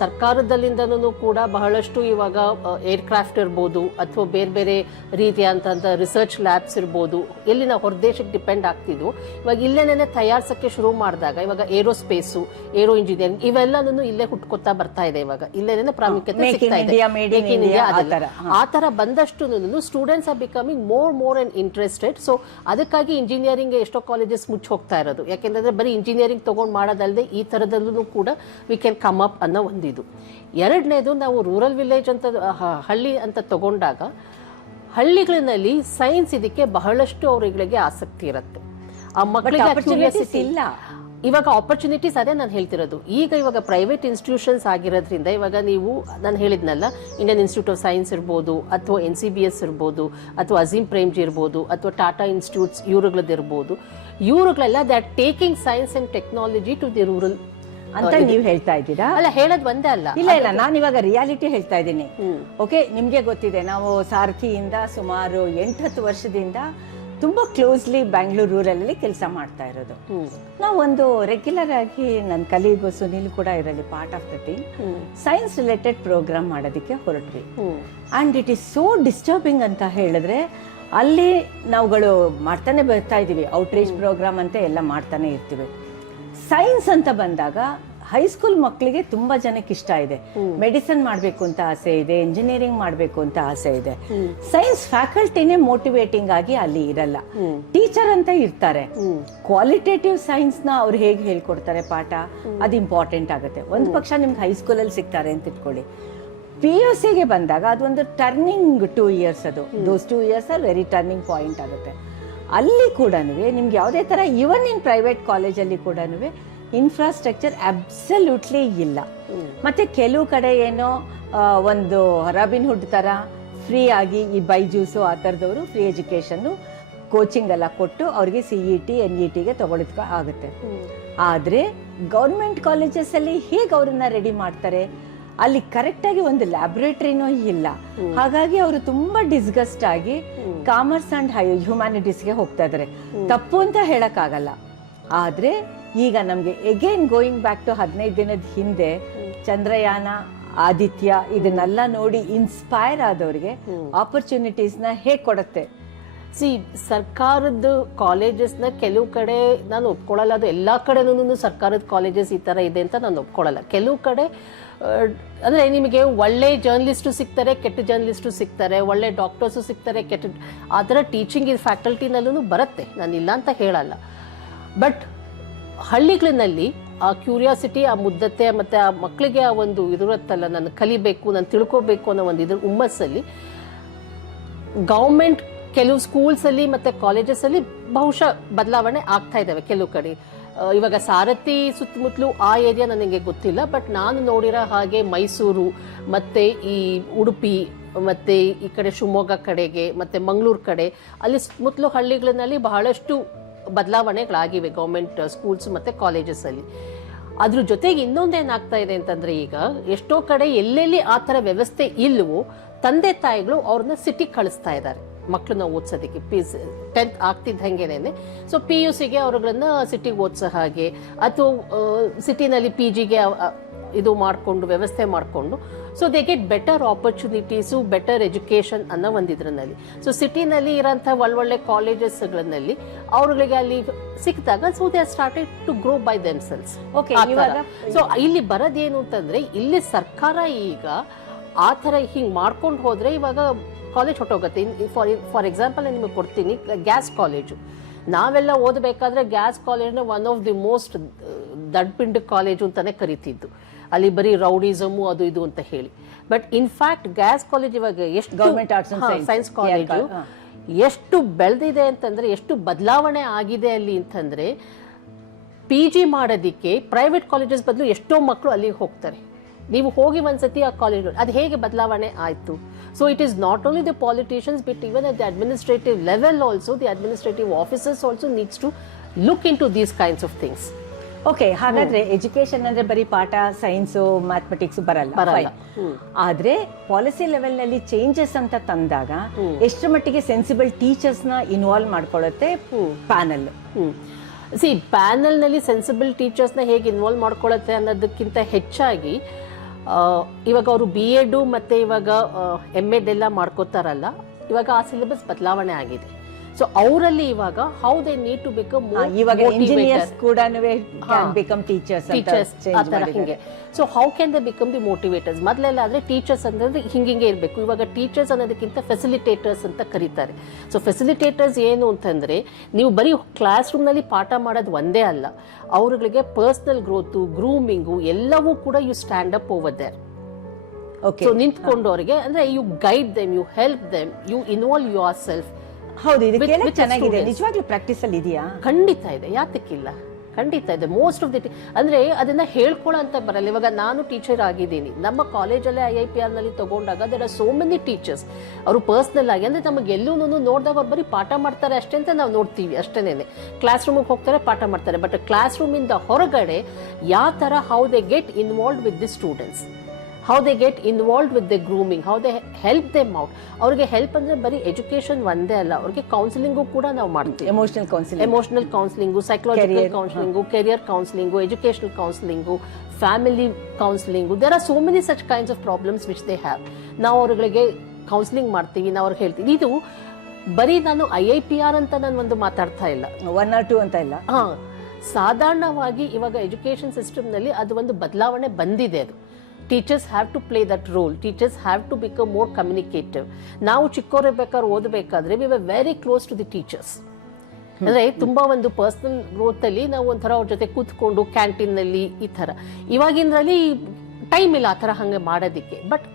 ಸರ್ಕಾರದಲ್ಲಿಂದನೂ ಕೂಡ ಬಹಳಷ್ಟು ಇವಾಗ ಏರ್ಕ್ರಾಫ್ಟ್ ಇರ್ಬೋದು ಅಥವಾ ಬೇರೆ ಬೇರೆ ರೀತಿಯಾದಂಥ ರಿಸರ್ಚ್ ಲ್ಯಾಬ್ಸ್ ಇರ್ಬೋದು, ಎಲ್ಲಿ ನಾವು ಹೊರದೇಶಕ್ಕೆ ಡಿಪೆಂಡ್ ಆಗ್ತಿದ್ವು, ಇವಾಗ ಇಲ್ಲೇನೇ ತಯಾರಿಸೋಕ್ಕೆ ಶುರು ಮಾಡಿದಾಗ ಇವಾಗ ಏರೋಸ್ಪೇಸು, ಏರೋ ಇಂಜಿನಿಯರಿಂಗ್ ಇವೆಲ್ಲನೂ ಇಲ್ಲೇ ಹುಟ್ಕೋತಾ ಬರ್ತಾ ಇದೆ. ಇವಾಗ ಇಲ್ಲೇನೇ ಪ್ರಾಮುಖ್ಯತೆ ಸಿಗ್ತಾ ಇದೆ. ಆ ಥರ ಬಂದಷ್ಟು students are becoming more and interested. So ಅದಕ್ಕಾಗಿ ಇಂಜಿನಿಯರಿಂಗ್ ಎಷ್ಟೋ ಕಾಲೇಜಸ್ ಮುಚ್ಚಿ ಹೋಗ್ತಾ ಇರೋದು. ಯಾಕೆಂದ್ರೆ ಬರೀ ಇಂಜಿನಿಯರಿಂಗ್ ತಗೊಂಡು ಮಾಡೋದಲ್ಲದೆ ಈ ಥರದಲ್ಲೂ ಕೂಡ ವಿ ಕ್ಯಾನ್ ಕಮ್ ಅಪ್ ಅನ್ನೋ ಒಂದಿದು. ಎರಡನೇದು, ನಾವು ರೂರಲ್ ವಿಲೇಜ್ ಅಂತ ಹಳ್ಳಿ ಅಂತ ತಗೊಂಡಾಗ ಹಳ್ಳಿಗಳಲ್ಲಿ ಸೈನ್ಸ್ ಇದಕ್ಕೆ ಬಹಳಷ್ಟು ಅವರುಗಳಿಗೆ ಆಸಕ್ತಿ ಇರುತ್ತೆ. ಆ ಮಕ್ಕಳಿಗೆ ಕ್ಯೂರಿಯಾಸಿಟಿ ಇಲ್ಲ. ಇವಾಗ ಆಪರ್ಚುನಿಟೀಸ್ ಅದೇ ನಾನು ಹೇಳ್ತಿರೋದು. ಇವಾಗ ಪ್ರೈವೇಟ್ ಇನ್ಸ್ಟಿಟ್ಯೂಷನ್ಸ್ ಆಗಿರೋದ್ರಿಂದ ಇವಾಗ ನೀವು ನಾನು ಹೇಳಿದ್ನಲ್ಲ, ಇಂಡಿಯನ್ ಇನ್ಸ್ಟಿಟ್ಯೂಟ್ ಆಫ್ ಸೈನ್ಸ್ ಇರ್ಬೋದು, ಅಥವಾ NCBS ಇರ್ಬೋದು, ಅಥವಾ ಅಜೀಂ ಪ್ರೇಮ್ಜಿ ಇರ್ಬೋದು, ಅಥವಾ ಟಾಟಾ ಇನ್ಸ್ಟಿಟ್ಯೂಟ್ಸ್ ಇವ್ರುಗಳದಿರ್ಬೋದು, ಇವ್ರುಗಳೆಲ್ಲ they are taking science and technology to the rural ಅಂತ ನೀವು ಹೇಳ್ತಾ ಇದ್ದೀರಾ? ಅಲ್ಲ, ಹೇಳೋದು ಒಂದೇ ಅಲ್ಲ. ಇಲ್ಲ, ನಾನು ಇವಾಗ ರಿಯಾಲಿಟಿ ಹೇಳ್ತಾ ಇದ್ದೀನಿ. ಓಕೆ, ನಿಮ್ಗೆ ಗೊತ್ತಿದೆ, ನಾವು ಸಾರಥಿಯಿಂದ ಸುಮಾರು 8-10 ವರ್ಷದಿಂದ ತುಂಬಾ ಕ್ಲೋಸ್ಲಿ ಬ್ಯಾಂಗ್ಳೂರ್ ರೂರಲ್ ಕೆಲಸ ಮಾಡ್ತಾ ಇರೋದು. ನಾವು ಒಂದು ರೆಗ್ಯುಲರ್ ಆಗಿ ನನ್ನ ಕಲೀಗು ಸುನಿಲ್ ಕೂಡ ಇರಲಿ part of the team science related programme ಮಾಡೋದಕ್ಕೆ ಹೊರಟ್ವಿ. And it is so disturbing ಅಂತ ಹೇಳಿದ್ರೆ, ಅಲ್ಲಿ ನಾವುಗಳು ಮಾಡ್ತಾನೆ ಬರ್ತಾ ಇದೀವಿ, ಔಟ್ರೀಚ್ ಪ್ರೋಗ್ರಾಮ್ ಅಂತ ಎಲ್ಲ ಮಾಡ್ತಾನೆ ಇರ್ತೀವಿ. ಸೈನ್ಸ್ ಅಂತ ಬಂದಾಗ ಹೈಸ್ಕೂಲ್ ಮಕ್ಕಳಿಗೆ ತುಂಬಾ ಜನಕ್ಕೆ ಇಷ್ಟ ಇದೆ, ಮೆಡಿಸಿನ್ ಮಾಡಬೇಕು ಅಂತ ಆಸೆ ಇದೆ, ಇಂಜಿನಿಯರಿಂಗ್ ಮಾಡಬೇಕು ಅಂತ ಆಸೆ ಇದೆ. ಸೈನ್ಸ್ ಫ್ಯಾಕಲ್ಟಿನೇ ಮೋಟಿವೇಟಿಂಗ್ ಆಗಿ ಅಲ್ಲಿ ಇರಲ್ಲ, ಟೀಚರ್ ಅಂತ ಇರ್ತಾರೆ. ಕ್ವಾಲಿಟೇಟಿವ್ ಸೈನ್ಸ್ ನ ಅವ್ರು ಹೇಗೆ ಹೇಳ್ಕೊಡ್ತಾರೆ ಪಾಠ, ಅದು ಇಂಪಾರ್ಟೆಂಟ್ ಆಗುತ್ತೆ. ಒಂದು ಪಕ್ಷ ನಿಮ್ಗೆ ಹೈಸ್ಕೂಲಲ್ಲಿ ಸಿಗ್ತಾರೆ ಅಂತ ಇಟ್ಕೊಳ್ಳಿ. PUCಗೆ ಬಂದಾಗ ಅದೊಂದು ಟರ್ನಿಂಗ್ 2 years, ಅದು ದೋಸ್ 2 years are very turning point ಆಗುತ್ತೆ. ಅಲ್ಲಿ ಕೂಡ ನಿಮ್ಗೆ ಯಾವುದೇ ತರ ಇವನ್ ಇನ್ ಪ್ರೈವೇಟ್ ಕಾಲೇಜಲ್ಲಿ ಕೂಡ ಇನ್ಫ್ರಾಸ್ಟ್ರಕ್ಚರ್ ಅಬ್ಸಲ್ಯೂಟ್ಲಿ ಇಲ್ಲ. ಮತ್ತೆ ಕೆಲವು ಕಡೆ ಏನೋ ಒಂದು ರಾಬಿನ್ಹುಡ್ ತರ ಫ್ರೀ ಆಗಿ ಈ ಬೈಜೂಸು ಆ ಥರದವರು ಫ್ರೀ ಎಜುಕೇಶನ್ ಕೋಚಿಂಗ್ ಎಲ್ಲ ಕೊಟ್ಟು ಅವ್ರಿಗೆ CET NETಗೆ ತಗೊಳೋದಕ್ಕೆ ಆಗುತ್ತೆ. ಆದ್ರೆ ಗೌರ್ಮೆಂಟ್ ಕಾಲೇಜಸ್ ಅಲ್ಲಿ ಹೇಗೆ ಅವ್ರನ್ನ ರೆಡಿ ಮಾಡ್ತಾರೆ, ಅಲ್ಲಿ ಕರೆಕ್ಟ್ ಆಗಿ ಒಂದು ಲ್ಯಾಬೊರೇಟರಿನೂ ಇಲ್ಲ. ಹಾಗಾಗಿ ಅವರು ತುಂಬಾ ಡಿಸ್ಗಸ್ಟ್ ಆಗಿ ಕಾಮರ್ಸ್ ಅಂಡ್ ಹ್ಯುಮ್ಯಾನಿಟೀಸ್ಗೆ ಹೋಗ್ತಾ ಇದಾರೆ. ತಪ್ಪು ಅಂತ ಹೇಳಕ್ ಆಗಲ್ಲ. ಆದ್ರೆ ಈಗ ನಮ್ಗೆ ಎಗೇನ್ ಗೋಯಿಂಗ್ ಬ್ಯಾಕ್ ಟು 15 ದಿನದ ಹಿಂದೆ ಚಂದ್ರಯಾನ, ಆದಿತ್ಯ ಇದನ್ನೆಲ್ಲ ನೋಡಿ ಇನ್ಸ್ಪೈರ್ ಆದವ್ರಿಗೆ ಆಪರ್ಚುನಿಟೀಸ್ ನ ಹೇಗ್ ಕೊಡುತ್ತೆ. ಸರ್ಕಾರದ ಕಾಲೇಜಸ್ ನ ಕೆಲವು ಕಡೆ ನಾನು ಒಪ್ಕೊಳ್ಳಲ್ಲ, ಅದು ಎಲ್ಲಾ ಕಡೆನೂ ಸರ್ಕಾರದ ಕಾಲೇಜಸ್ ಈ ತರ ಇದೆ ಅಂತ ನಾನು ಒಪ್ಕೊಳ್ಳಲ್ಲ. ಕೆಲವು ಕಡೆ ಅಂದ್ರೆ ನಿಮಗೆ ಒಳ್ಳೆ ಜರ್ನಲಿಸ್ಟು ಸಿಗ್ತಾರೆ, ಕೆಟ್ಟ ಜರ್ನಲಿಸ್ಟು ಸಿಗ್ತಾರೆ, ಒಳ್ಳೆ ಡಾಕ್ಟರ್ಸು ಸಿಗ್ತಾರೆ, ಕೆಟ್ಟ ಆ ಥರ ಟೀಚಿಂಗ್ ಫ್ಯಾಕಲ್ಟಿನಲ್ಲೂ ಬರುತ್ತೆ, ನಾನು ಇಲ್ಲ ಅಂತ ಹೇಳಲ್ಲ. ಬಟ್ ಹಳ್ಳಿಗಳಲ್ಲಿ ಆ ಕ್ಯೂರಿಯಾಸಿಟಿ, ಆ ಮುದ್ದತೆ ಮತ್ತು ಆ ಮಕ್ಕಳಿಗೆ ಆ ಒಂದು ಇರುತ್ತಲ್ಲ, ನಾನು ಕಲಿಬೇಕು, ನಾನು ತಿಳ್ಕೋಬೇಕು ಅನ್ನೋ ಒಂದು ಇದ್ರ ಹುಮ್ಮಸ್ಸಲ್ಲಿ ಗೌರ್ಮೆಂಟ್ ಕೆಲವು ಸ್ಕೂಲ್ಸಲ್ಲಿ ಮತ್ತು ಕಾಲೇಜಸಲ್ಲಿ ಬಹುಶಃ ಬದಲಾವಣೆ ಆಗ್ತಾ ಇದ್ದಾವೆ ಕೆಲವು ಕಡೆ. ಇವಾಗ ಸಾರಥಿ ಸುತ್ತಮುತ್ತಲು ಆ ಏರಿಯಾ ನನಗೆ ಗೊತ್ತಿಲ್ಲ, ಬಟ್ ನಾನು ನೋಡಿರೋ ಹಾಗೆ ಮೈಸೂರು ಮತ್ತು ಈ ಉಡುಪಿ ಮತ್ತು ಈ ಕಡೆ ಶಿವಮೊಗ್ಗ ಕಡೆಗೆ ಮತ್ತು ಮಂಗಳೂರು ಕಡೆ ಅಲ್ಲಿ ಸುತ್ತಮುತ್ತಲು ಹಳ್ಳಿಗಳಲ್ಲಿ ಬಹಳಷ್ಟು ಬದಲಾವಣೆಗಳಾಗಿವೆ ಗೌರ್ಮೆಂಟ್ ಸ್ಕೂಲ್ಸ್ ಮತ್ತು ಕಾಲೇಜಸಲ್ಲಿ. ಅದ್ರ ಜೊತೆಗೆ ಇನ್ನೊಂದೇನಾಗ್ತಾ ಇದೆ ಅಂತಂದರೆ, ಈಗ ಎಷ್ಟೋ ಕಡೆ ಎಲ್ಲೆಲ್ಲಿ ಆ ಥರ ವ್ಯವಸ್ಥೆ ಇಲ್ಲವೋ ತಂದೆ ತಾಯಿಗಳು ಅವ್ರನ್ನ ಸಿಟಿಗೆ ಕಳಿಸ್ತಾ ಇದ್ದಾರೆ. ಮಕ್ಕಳನ್ನ ಓದಿಸೋದಕ್ಕೆ 10th ಆಗ್ತಿದ್ದಂಗೆನೆ. ಸೊ PUCಗೆ ಅವ್ರುಗಳನ್ನ ಸಿಟಿಗೆ ಓದಿಸೋ ಹಾಗೆ, ಅಥವಾ ಸಿಟಿನಲ್ಲಿ PGಗೆ ಇದು ಮಾಡಿಕೊಂಡು ವ್ಯವಸ್ಥೆ ಮಾಡಿಕೊಂಡು, so they get better opportunities, better education ಅನ್ನೋ ಒಂದಿದ್ರಲ್ಲಿ. ಸೊ ಸಿಟಿನಲ್ಲಿ ಇರೋಂಥ ಒಳ್ಳೊಳ್ಳೆ ಕಾಲೇಜಸ್ಗಳಲ್ಲಿ ಅವ್ರುಗಳಿಗೆ ಅಲ್ಲಿ ಸಿಕ್ಕಿದಾಗ, so they started to grow by themselves. So ಇಲ್ಲಿ ಬರೋದೇನು ಅಂತಂದ್ರೆ, ಇಲ್ಲಿ ಸರ್ಕಾರ ಈಗ ಆ ಥರ ಹಿಂಗೆ ಮಾಡ್ಕೊಂಡು ಹೋದ್ರೆ ಇವಾಗ ಕಾಲೇಜ್ ಹೊಟ್ಟೋಗುತ್ತೆ. ಫಾರ್ ಎಕ್ಸಾಂಪಲ್ ನಾನು ನಿಮಗೆ ಕೊಡ್ತೀನಿ, ಗ್ಯಾಸ್ ಕಾಲೇಜು. ನಾವೆಲ್ಲ ಓದಬೇಕಾದ್ರೆ ಗ್ಯಾಸ್ ಕಾಲೇಜ್ನ ಒನ್ ಆಫ್ ದಿ ಮೋಸ್ಟ್ ದಡ್ಪಿಂಡ್ ಕಾಲೇಜು ಅಂತಾನೆ ಕರಿತಿದ್ದು. ಅಲ್ಲಿ ಬರೀ ರೌಡಿಸಮು ಅದು ಇದು ಅಂತ ಹೇಳಿ. ಬಟ್ ಇನ್ಫ್ಯಾಕ್ಟ್ ಗ್ಯಾಸ್ ಕಾಲೇಜ್ ಇವಾಗ ಎಷ್ಟು government arts and science college ಎಷ್ಟು ಬೆಳೆದಿದೆ ಅಂತಂದ್ರೆ, ಎಷ್ಟು ಬದಲಾವಣೆ ಆಗಿದೆ ಅಲ್ಲಿ ಅಂತಂದ್ರೆ, PG ಮಾಡೋದಿಕ್ಕೆ ಪ್ರೈವೇಟ್ ಕಾಲೇಜಸ್ ಬದಲು ಎಷ್ಟೋ ಮಕ್ಕಳು ಅಲ್ಲಿಗೆ ಹೋಗ್ತಾರೆ. ನೀವು ಹೋಗಿ ಒಂದ್ಸತಿ ಆ ಕಾಲೇಜ್ ಅದು ಹೇಗೆ ಬದಲಾವಣೆ ಆಯ್ತು. So it is not only the politicians, but even at the administrative level also, the administrative officers also needs to look into these kinds of things. Okay, ಹಾಗಾದ್ರೆ ಎಜುಕೇಶನ್ ಅಂದ್ರೆ ಬರೀ ಪಾಠ, ಸೈನ್ಸ್, ಮ್ಯಾಥಮೆಟಿಕ್ಸ್ ಬರಲ್ಲ. ಆದ್ರೆ policy level ನಲ್ಲಿ changes ಅಂತ ತಂದಾಗ ಎಷ್ಟು ಮಟ್ಟಿಗೆ ಸೆನ್ಸಿಬಲ್ ಟೀಚರ್ಸ್ ನ ಇನ್ವಾಲ್ವ್ ಮಾಡ್ಕೊಳ್ಳುತ್ತೆ ಪ್ಯಾನಲ್? ಪ್ಯಾನಲ್ ನಲ್ಲಿ ಸೆನ್ಸಿಬಲ್ ಟೀಚರ್ಸ್ ನ ಹೇಗೆ ಇನ್ವಾಲ್ವ್ ಮಾಡ್ಕೊಳ್ಳುತ್ತೆ ಅನ್ನೋದಕ್ಕಿಂತ ಹೆಚ್ಚಾಗಿ, ಇವಾಗ ಅವರು BEd ಮತ್ತೆ ಇವಾಗ MEd ಎಲ್ಲ ಮಾಡ್ಕೋತಾರಲ್ಲ, ಇವಾಗ ಆ ಸಿಲೆಬಸ್ ಬದಲಾವಣೆ ಆಗಿದೆ. ಸೊ ಅವರಲ್ಲಿ ಇವಾಗ how they need to become ಇವಾಗ ಇಂಜಿನಿಯರ್ಸ್ ಕೂಡ ಬಿಕಮ್ ಟೀಚರ್ಸ್ ಹಿಂಗೆ. So how can they become the motivators? ಮೊದಲೆಲ್ಲ ಆದ್ರೆ ಟೀಚರ್ಸ್ ಅಂದ್ರೆ ಹಿಂಗೆ ಇರಬೇಕು. ಇವಾಗ ಟೀಚರ್ಸ್ ಅನ್ನೋದಕ್ಕಿಂತ ಫೆಸಿಲಿಟೇಟರ್ಸ್ ಅಂತ ಕರೀತಾರೆ. ಸೊ ಫೆಸಿಲಿಟೇಟರ್ಸ್ ಏನು ಅಂತಂದ್ರೆ, ನೀವು ಬರೀ ಕ್ಲಾಸ್ ರೂಮ್ ನಲ್ಲಿ ಪಾಠ ಮಾಡೋದು ಒಂದೇ ಅಲ್ಲ, ಅವ್ರಿಗೆ ಪರ್ಸನಲ್ ಗ್ರೋತು, ಗ್ರೂಮಿಂಗು ಎಲ್ಲವೂ ಕೂಡ you stand up over there. So ನಿಂತ್ಕೊಂಡು ಅವರಿಗೆ ಅಂದ್ರೆ you guide them, you help them, you involve yourself. ಹೌದು, ಇದಕ್ಕೆಲ್ಲ ಚೆನ್ನಾಗಿದೆ. ನಿಜವಾಗ್ಲೂ ಪ್ರಾಕ್ಟೀಸ್ ಅಲ್ಲಿ ಇದೆಯಾ? ಖಂಡಿತ ಇದೆ, ಯಾತಕ್ಕಿಲ್ಲ, ಖಂಡಿತ ಇದೆ. ಮೋಸ್ಟ್ ಆಫ್ ದಿ ಅಂದ್ರೆ ಅದನ್ನ ಹೇಳ್ಕೊಳ್ಳೋ ಅಂತ ಬರಲ್ಲ. ಇವಾಗ ನಾನು ಟೀಚರ್ ಆಗಿದ್ದೀನಿ, ನಮ್ಮ ಕಾಲೇಜಲ್ಲೇ IIPR ನಲ್ಲಿ ತಗೊಂಡಾಗ there are so many teachers. ಅವರು ಪರ್ಸನಲ್ ಆಗಿ ಅಂದ್ರೆ ನಮಗೆ ಎಲ್ಲೂ ನೋಡಿದಾಗ ಅವ್ರು ಬರೀ ಪಾಠ ಮಾಡ್ತಾರೆ ಅಷ್ಟೇ ಅಂತ ನಾವು ನೋಡ್ತೀವಿ ಅಷ್ಟೇನೆ. ಕ್ಲಾಸ್ ರೂಮಿಗೆ ಹೋಗ್ತಾರೆ, ಪಾಠ ಮಾಡ್ತಾರೆ. ಬಟ್ ಕ್ಲಾಸ್ ರೂಮ್ ಇಂದ ಹೊರಗಡೆ ಯಾವ ತರ how they get involve with the students, how they get involved with their grooming, how they help them out. ಅವ್ರಿಗೆ ಹೆಲ್ಪ್ ಅಂದ್ರೆ ಬರೀ ಎಜುಕೇಶನ್ ಒಂದೇ ಅಲ್ಲ, ಅವ್ರಿಗೆ ಕೌನ್ಸಿಲಿಂಗು ಕೂಡ ನಾವು ಮಾಡ್ತೀವಿ. Emotional counselling, psychological counselling, career counselling, educational counselling, family counselling. There are so many such kinds of problems which they have. ನಾವು ಅವ್ರಿಗೆ ಕೌನ್ಸಿಲಿಂಗ್ ಮಾಡ್ತೀವಿ, ನಾವು ಅವ್ರಿಗೆ ಹೇಳ್ತೀವಿ. ಇದು ಬರೀ ನಾನು IIPR ಅಂತ ನಾನು ಒಂದು ಮಾತಾಡ್ತಾ ಇಲ್ಲ, 1 or 2 ಅಂತ ಇಲ್ಲ. ಸಾಧಾರಣವಾಗಿ ಇವಾಗ ಎಜುಕೇಶನ್ ಸಿಸ್ಟಮ್ ನಲ್ಲಿ ಅದು ಒಂದು ಬದಲಾವಣೆ ಬಂದಿದೆ. ಅದು teachers have to play that role. Teachers have to become more communicative. ನಾವು ಚಿಕ್ಕವರಿರ್ಬೇಕಾದ್ರೆ ಓದಬೇಕಾದ್ರೆ we were very close to the teachers. ಅಂದ್ರೆ ತುಂಬಾ ಒಂದು ಪರ್ಸನಲ್ ಗ್ರೋತ್ ಅಲ್ಲಿ ನಾವು ಒಂಥರ ಅವ್ರ ಜೊತೆ ಕೂತ್ಕೊಂಡು ಕ್ಯಾಂಟೀನ್ ನಲ್ಲಿ ಈ ತರ. ಇವಾಗಿಂದ್ರಲ್ಲಿ ಟೈಮ್ ಇಲ್ಲ ಆ ತರ ಹಂಗೆ ಮಾಡೋದಿಕ್ಕೆ. ಬಟ್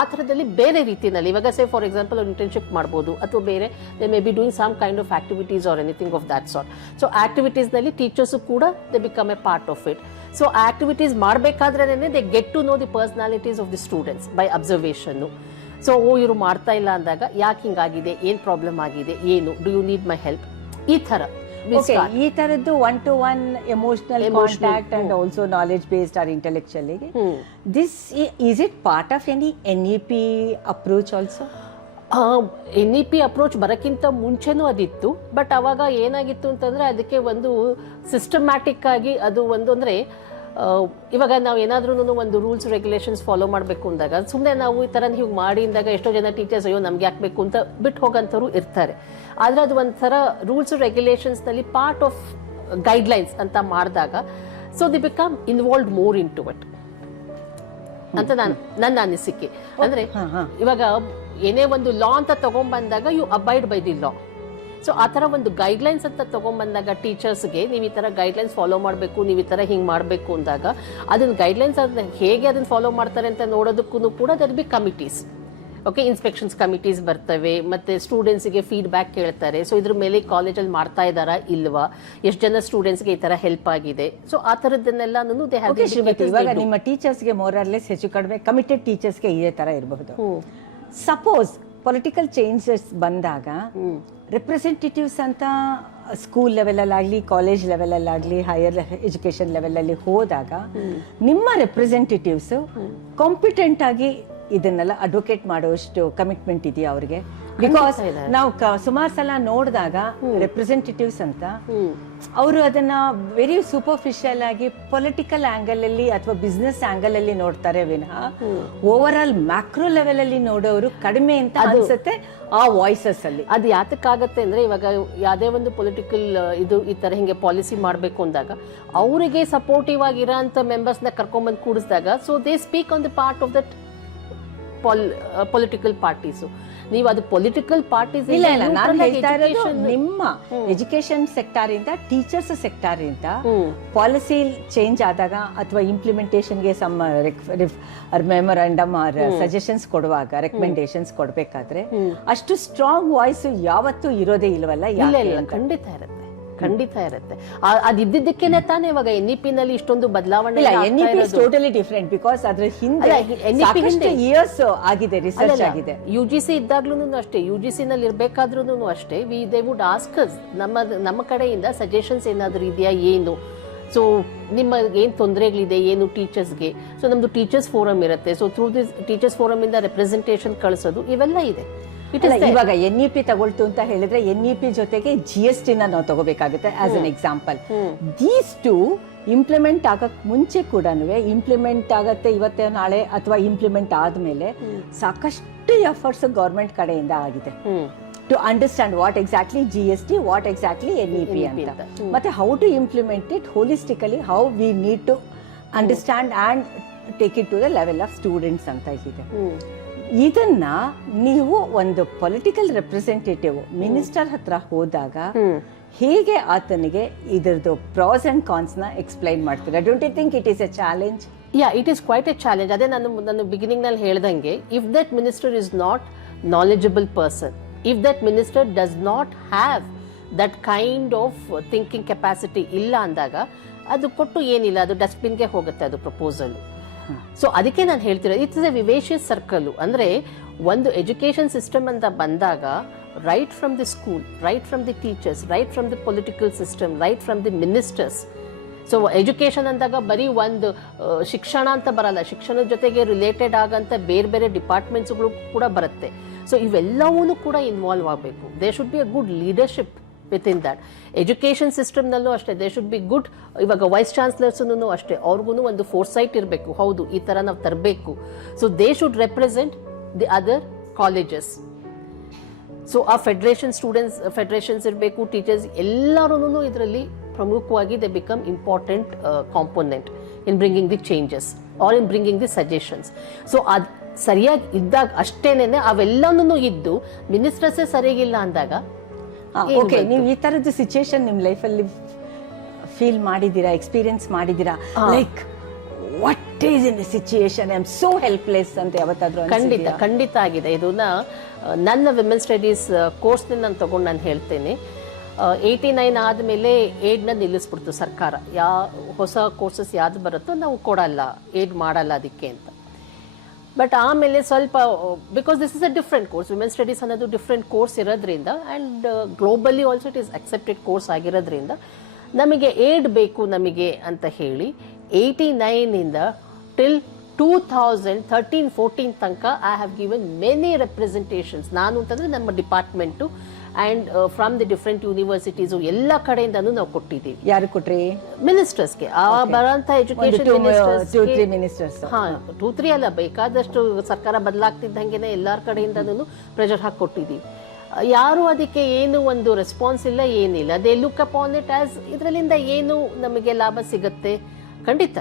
ಆ ಥರದಲ್ಲಿ ಬೇರೆ ರೀತಿಯಲ್ಲಿ ಇವಾಗ ಸೇ ಫಾರ್ ಎಕ್ಸಾಂಪಲ್ ಒಂದು ಇಂಟರ್ನ್ಶಿಪ್ ಮಾಡ್ಬೋದು, ಅಥವಾ ಬೇರೆ they may be doing some kind of activities or anything of that sort. So ಆಕ್ಟಿವಿಟೀಸ್ನಲ್ಲಿ ಟೀಚರ್ಸು ಕೂಡ they become a part of it. So activities ಮಾಡಬೇಕಾದ್ರೆ they get to know the personalities of the students by ಅಬ್ಸರ್ವೇಷನ್ನು. So ಇವರು ಮಾಡ್ತಾ ಇಲ್ಲ ಅಂದಾಗ ಯಾಕೆ ಹಿಂಗಾಗಿದೆ, ಏನ್ ಪ್ರಾಬ್ಲಮ್ ಆಗಿದೆ, ಏನು do you need my help, ಈ ತರ ಈ ತರದ್ದು 1-to-1 emotional contact and also knowledge based or intellectual. This is it part of any NEP approach also? NEP approach ಬರೋಕ್ಕಿಂತ ಮುಂಚೆನೂ ಅದಿತ್ತು. ಬಟ್ ಅವಾಗ ಏನಾಗಿತ್ತು ಅಂತಂದ್ರೆ, ಅದಕ್ಕೆ ಒಂದು ಸಿಸ್ಟಮ್ಯಾಟಿಕ್ ಆಗಿ ಅದು ಒಂದು ಅಂದ್ರೆ, ಇವಾಗ ನಾವು ಏನಾದ್ರೂ ಒಂದು ರೂಲ್ಸ್ ರೆಗ್ಯುಲೇಷನ್ಸ್ ಫಾಲೋ ಮಾಡಬೇಕು ಅಂದಾಗ ಸುಮ್ಮನೆ ನಾವು ಈ ಥರ ಹೀಗೆ ಮಾಡಿ ಅಂದಾಗ ಎಷ್ಟೋ ಜನ ಟೀಚರ್ಸ್ ಅಯ್ಯೋ ನಮ್ಗೆ ಯಾಕಬೇಕು ಅಂತ ಬಿಟ್ಟು ಹೋಗೋಂಥವ್ರು ಇರ್ತಾರೆ. ಆದರೆ ಅದು ಒಂಥರ ರೂಲ್ಸ್ ರೆಗ್ಯುಲೇಷನ್ಸ್ನಲ್ಲಿ ಪಾರ್ಟ್ ಆಫ್ ಗೈಡ್ಲೈನ್ಸ್ ಅಂತ ಮಾಡಿದಾಗ so they become involved more into it ಅಂತ ನನ್ನ ಅನಿಸಿಕೆ. ಅಂದ್ರೆ ಇವಾಗ ಏನೇ ಒಂದು ಲಾ ಅಂತ ತಗೊಂಡ್ಬಂದಾಗ you abide by the law. So ಆ ಥರ ಒಂದು ಗೈಡ್ಲೈನ್ಸ್ ಅಂತ ತಗೊಂಡ್ಬಂದಾಗ ಟೀಚರ್ಸ್ಗೆ ನೀವು ಈ ಥರ ಗೈಡ್ಲೈನ್ಸ್ ಫಾಲೋ ಮಾಡಬೇಕು, ನೀವು ಈ ಥರ ಹಿಂಗೆ ಮಾಡಬೇಕು ಅಂದಾಗ ಅದನ್ನ ಗೈಡ್ಲೈನ್ಸ್ ಹೇಗೆ ಅದನ್ನ ಫಾಲೋ ಮಾಡ್ತಾರೆ ಅಂತ ನೋಡೋದಕ್ಕೂ ಕೂಡ there be committees. Okay, inspections committees ಬರ್ತವೆ, ಮತ್ತೆ ಸ್ಟೂಡೆಂಟ್ಸ್ಗೆ ಫೀಡ್ಬ್ಯಾಕ್ ಕೇಳ್ತಾರೆ. ಸೊ ಇದ್ರ ಮೇಲೆ ಕಾಲೇಜಲ್ಲಿ ಮಾಡ್ತಾ ಇದ್ದಾರಾ ಇಲ್ವಾ, ಎಷ್ಟು ಜನ ಸ್ಟೂಡೆಂಟ್ಸ್ಗೆ ಈ ಥರ ಹೆಲ್ಪ್ ಆಗಿದೆ. ಸೊ ಆ ಥರದನ್ನೆಲ್ಲ ಇವಾಗ ನಿಮ್ಮ ಟೀಚರ್ಸ್ಗೆ ಮೋರರ್ಲೆಸ್ ಹೆಚ್ಚು ಕಡಿಮೆ ಕಮಿಟೆಡ್ ಟೀಚರ್ಸ್ಗೆ ಇದೇ ಥರ ಇರಬಹುದು. ಸಪೋಸ್ ಪೊಲಿಟಿಕಲ್ ಚೇಂಜಸ್ ಬಂದಾಗ ರೆಪ್ರೆಸೆಂಟೇಟಿವ್ಸ್ ಅಂತ ಸ್ಕೂಲ್ ಲೆವೆಲಲ್ಲಾಗಲಿ, ಕಾಲೇಜ್ ಲೆವೆಲಲ್ಲಾಗಲಿ, ಹೈಯರ್ ಎಜುಕೇಷನ್ ಲೆವೆಲಲ್ಲಿ ಹೋದಾಗ ನಿಮ್ಮ ರೆಪ್ರೆಸೆಂಟೇಟಿವ್ಸ್ ಕಾಂಪಿಟೆಂಟ್ ಆಗಿ ಇದನ್ನೆಲ್ಲ ಅಡ್ವೊಕೇಟ್ ಮಾಡೋಷ್ಟು ಕಮಿಟ್ಮೆಂಟ್ ಇದೆಯಾ ಅವ್ರಿಗೆ? ಬಿಕಾಸ್ ನಾವು ಸುಮಾರು ಸಲ ನೋಡಿದಾಗ ರೆಪ್ರೆಸೆಂಟೇಟಿವ್ಸ್ ಅಂತ ಅವರು ಅದನ್ನ ವೆರಿ ಸೂಪರ್ಫಿಷಿಯಲ್ ಆಗಿ ಪೊಲಿಟಿಕಲ್ ಆಂಗಲ್ ಅಲ್ಲಿ ಅಥವಾ ಬಿಸ್ನೆಸ್ ಆಂಗಲ್ ಅಲ್ಲಿ ನೋಡ್ತಾರೆ ವಿನಃ ಓವರ್ ಆಲ್ ಮ್ಯಾಕ್ರೋ ಲೆವೆಲ್ ಅಲ್ಲಿ ನೋಡೋರು ಕಡಿಮೆ ಅಂತ ಅನ್ಸುತ್ತೆ ಆ ವಾಯ್ಸಸ್ ಅಲ್ಲಿ. ಅದು ಯಾತಕ್ಕಾಗತ್ತೆ ಅಂದ್ರೆ ಇವಾಗ ಯಾವುದೇ ಒಂದು ಪೊಲಿಟಿಕಲ್ ಇದು ಈ ತರ ಹಿಂಗೆ ಪಾಲಿಸಿ ಮಾಡಬೇಕು ಅಂದಾಗ ಅವರಿಗೆ ಸಪೋರ್ಟಿವ್ ಆಗಿರೋ ಅಂತ ಮೆಂಬರ್ಸ್ ನ ಕರ್ಕೊಂಡ್ಬಂದು ಕೂಡಿಸಿದಾಗ so they speak on the part of that political parties. ನೀವು ಅದು ಪೊಲಿಟಿಕಲ್ ಪಾರ್ಟೀಸ್ ಇಲ್ಲ ಇಲ್ಲ, ನಾನು ಹೇಳ್ತಾ ಇರೋದು ನಿಮ್ಮ ಎಜುಕೇಶನ್ ಸೆಕ್ಟಾರ್ ಇಂದ ಟೀಚರ್ಸ್ ಸೆಕ್ಟಾರ್ ಇಂದ ಪಾಲಿಸಿ ಚೇಂಜ್ ಆದಾಗ ಅಥವಾ ಇಂಪ್ಲಿಮೆಂಟೇಷನ್ಗೆ ಸಮ್ ಮೆಮೊರಾಂಡಮ್ ಸಜೆಷನ್ಸ್ ಕೊಡುವಾಗ ರೆಕಮೆಂಡೇಶನ್ಸ್ ಕೊಡ್ಬೇಕಾದ್ರೆ ಅಷ್ಟು ಸ್ಟ್ರಾಂಗ್ ವಾಯ್ಸ್ ಯಾವತ್ತೂ ಇರೋದೇ ಇಲ್ವಲ್ಲ? ಇಲ್ಲ, ಖಂಡಿತ ಇರುತ್ತೆ, ಖಂಡಿತ ಇರುತ್ತೆ. ಅದಿದ್ದಕ್ಕೇನೆ ತಾನೇ ಇವಾಗ NEP ನಲ್ಲಿ ಇಷ್ಟೊಂದು ಬದಲಾವಣೆ. NEP is totally different because ಅದ್ರ ಹಿಂದೆ ಸಾಕಷ್ಟು ಇಯರ್ಸ್ ಆಗಿದೆ, ರಿಸರ್ಚ್ ಆಗಿದೆ. UGC ಇದ್ದಾಗ್ಲೂ ಅಷ್ಟೇ, UGC ನಲ್ಲಿ ಇರ್ಬೇಕಾದ್ರೂ ಅಷ್ಟೇ ದೇ ವುಡ್ ಆಸ್ಕ್ ಅಸ್ ನಮ್ಮ ಕಡೆಯಿಂದ ಸಜೆಷನ್ಸ್ ಏನಾದ್ರು ಇದೆಯಾ, ಏನು ಸೊ ನಿಮ್ಮ ಏನ್ ತೊಂದರೆಗಳಿದೆ ಏನು ಟೀಚರ್ಸ್ಗೆ. ಸೊ ನಮ್ದು ಟೀಚರ್ಸ್ ಫೋರಮ್ ಇರುತ್ತೆ, so through this teachers forum ಇಂದ ರೆಪ್ರೆಸೆಂಟೇಷನ್ ಕಳಿಸೋದು ಇವೆಲ್ಲ ಇದೆ. ಇವಾಗ NEP ತಗೊಳ್ತು ಅಂತ ಹೇಳಿದ್ರೆ NEP ಜೊತೆಗೆ GST ನಾವು ತಗೋಬೇಕಾಗುತ್ತೆ as an example. These two implement ಆಗಕ್ ಮುಂಚೆ ಕೂಡ ಇಂಪ್ಲಿಮೆಂಟ್ ಆಗತ್ತೆ ಇವತ್ತೇ ನಾಳೆ ಅಥವಾ ಇಂಪ್ಲಿಮೆಂಟ್ ಆದ್ಮೇಲೆ ಸಾಕಷ್ಟು ಎಫರ್ಟ್ಸ್ ಗವರ್ಮೆಂಟ್ ಕಡೆಯಿಂದ ಆಗಿದೆ to understand what exactly GST, what exactly NEP ಅಂತ, ಮತ್ತೆ how to implement it holistically, how we need to understand and take it to the level of students ಅಂತ ಇದೆ. ಇದನ್ನ ನೀವು ಒಂದು ಪೊಲಿಟಿಕಲ್ ರೆಪ್ರೆಸೆಂಟೇಟಿವ್ ಮಿನಿಸ್ಟರ್ ಹತ್ರ ಹೋದಾಗ ಹೇಗೆ ಆತನಿಗೆ ಇದರದ್ದು ಪ್ರಾಸ್ ಅಂಡ್ ಕಾನ್ಸ್ ನ ಎಕ್ಸ್ಪ್ಲೈನ್ ಮಾಡ್ತೀರಾ? Don't you think it is a challenge? Yeah, it is quite a challenge. ಅದೇ ನಾನು ಬಿಗಿನಿಂಗ್ ನಲ್ಲಿ ಹೇಳ್ದಂಗೆ, if that minister is not knowledgeable person, if that minister does not have that kind of thinking capacity ಇಲ್ಲ ಅಂದಾಗ ಅದು ಕೊಟ್ಟು ಏನಿಲ್ಲ, ಅದು ಡಸ್ಟ್ಬಿನ್ಗೆ ಹೋಗುತ್ತೆ ಅದು ಪ್ರಪೋಸಲ್. ಸೊ ಅದಕ್ಕೆ ನಾನು ಹೇಳ್ತಿರೋದು ಇಟ್ಸ್ ಎ ವಿವೇಶಿಯಸ್ ಸರ್ಕಲ್. ಅಂದ್ರೆ ಒಂದು ಎಜುಕೇಶನ್ ಸಿಸ್ಟಮ್ ಅಂತ ಬಂದಾಗ right from the school, right from the teachers, right from the political system, right from the ministers. So education ಅಂದಾಗ ಬರೀ ಒಂದು ಶಿಕ್ಷಣ ಅಂತ ಬರಲ್ಲ, ಶಿಕ್ಷಣದ ಜೊತೆಗೆ ರಿಲೇಟೆಡ್ ಆಗಂತ ಬೇರೆ ಬೇರೆ ಡಿಪಾರ್ಟ್ಮೆಂಟ್ಸ್ಗಳು ಕೂಡ ಬರುತ್ತೆ. ಸೊ ಇವೆಲ್ಲವೂ ಕೂಡ ಇನ್ವಾಲ್ವ್ ಆಗಬೇಕು. They should be a good leadership within that. Education ಸಿಸ್ಟಮ್ನಲ್ಲೂ ಅಷ್ಟೇ ದೇ ಶುಡ್ ಬಿ ಗುಡ್. ಇವಾಗ ವೈಸ್ ಚಾನ್ಸಲರ್ಸ್ನೂ ಅಷ್ಟೇ, ಅವ್ರಿಗೂ ಒಂದು ಫೋರ್ಸೈಟ್ ಇರಬೇಕು, ಹೌದು ಈ ಥರ ನಾವು ತರಬೇಕು. So they should represent the other colleges. So ಆ ಫೆಡರೇಷನ್, ಸ್ಟೂಡೆಂಟ್ಸ್ ಫೆಡರೇಷನ್ಸ್ ಇರಬೇಕು, ಟೀಚರ್ಸ್ ಎಲ್ಲರೂ ಇದರಲ್ಲಿ ಪ್ರಮುಖವಾಗಿ they become important component in bringing the changes or in bringing the suggestions. So ಅದು ಸರಿಯಾಗಿ ಇದ್ದಾಗ ಅಷ್ಟೇನೆ ಅವೆಲ್ಲನೂ ಇದ್ದು ಮಿನಿಸ್ಟರ್ಸೇ ಸರಿಯಾಗಿಲ್ಲ ಅಂದಾಗ. ಓಕೆ, ನೀವು ಈ ತರದ ಸಿಚುಯೇಷನ್ ನಿಮ್ ಲೈಫಲ್ಲಿ ಫೀಲ್ ಮಾಡಿದ್ದೀರಾ, ಎಕ್ಸ್ಪೀರಿಯನ್ಸ್ ಮಾಡಿದ್ದೀರಾ? Like what is in situation I am so helpless ಅಂತ ಯಾವತ್ತಾದ್ರೂ? ಖಂಡಿತ ಆಗಿದೆ. ಇದನ್ನ ನನ್ನ ವಿಮೆನ್ ಸ್ಟಡೀಸ್ ಕೋರ್ಸ್ ನಾನು ತಗೊಂಡು ನಾನು ಹೇಳ್ತೇನೆ. 89 ಆದಮೇಲೆ ಏಡ್ನ ನಿಲ್ಲಿಸ್ಬಿಡ್ತು ಸರ್ಕಾರ. ಹೊಸ ಕೋರ್ಸಸ್ ಯಾವ್ದು ಬರುತ್ತೋ ನಾವು ಕೊಡಲ್ಲ, ಏಡ್ ಮಾಡಲ್ಲ ಅದಕ್ಕೆ ಅಂತ. ಬಟ್ ಆಮೇಲೆ ಸ್ವಲ್ಪ because this is a different course, women studies ಅನ್ನೋದು ಡಿಫ್ರೆಂಟ್ ಕೋರ್ಸ್ ಇರೋದ್ರಿಂದ and globally also it is accepted course ಆಗಿರೋದ್ರಿಂದ ನಮಗೆ ಏಡ್ ಬೇಕು ನಮಗೆ ಅಂತ ಹೇಳಿ 89ಇಂದ ಟಿಲ್ 2013-14 ತನಕ I have given many representations. ನಾನು ಅಂತಂದರೆ ನಮ್ಮ department and from the different universities ಎಲ್ಲ ಕಡೆಯಿಂದನೂ ನಾವು ಕೊಟ್ಟಿದ್ದೀವಿ. ಯಾರು ಕೊಟ್ರಿ? ಮಿನಿಸ್ಟರ್ಸ್ಗೆ. ಬರೋಂಥ ಎಜುಕೇಶನ್ ಮಿನಿಸ್ಟರ್ಸ್. ಹಾಂ, 2-3 ಅಲ್ಲ, ಬೇಕಾದಷ್ಟು ಸರ್ಕಾರ ಬದಲಾಗ್ತಿದ್ದಂಗೆ ಎಲ್ಲರ ಕಡೆಯಿಂದನೂ ಪ್ರೆಷರ್ ಹಾಕಿ ಕೊಟ್ಟಿದ್ದೀವಿ. ಯಾರು ಅದಕ್ಕೆ ಏನು ಒಂದು ರೆಸ್ಪಾನ್ಸ್ ಇಲ್ಲ, ಏನಿಲ್ಲ. They look upon it as ಇದರಲ್ಲಿಂದ ಏನು ನಮಗೆ ಲಾಭ ಸಿಗುತ್ತೆ. ಖಂಡಿತ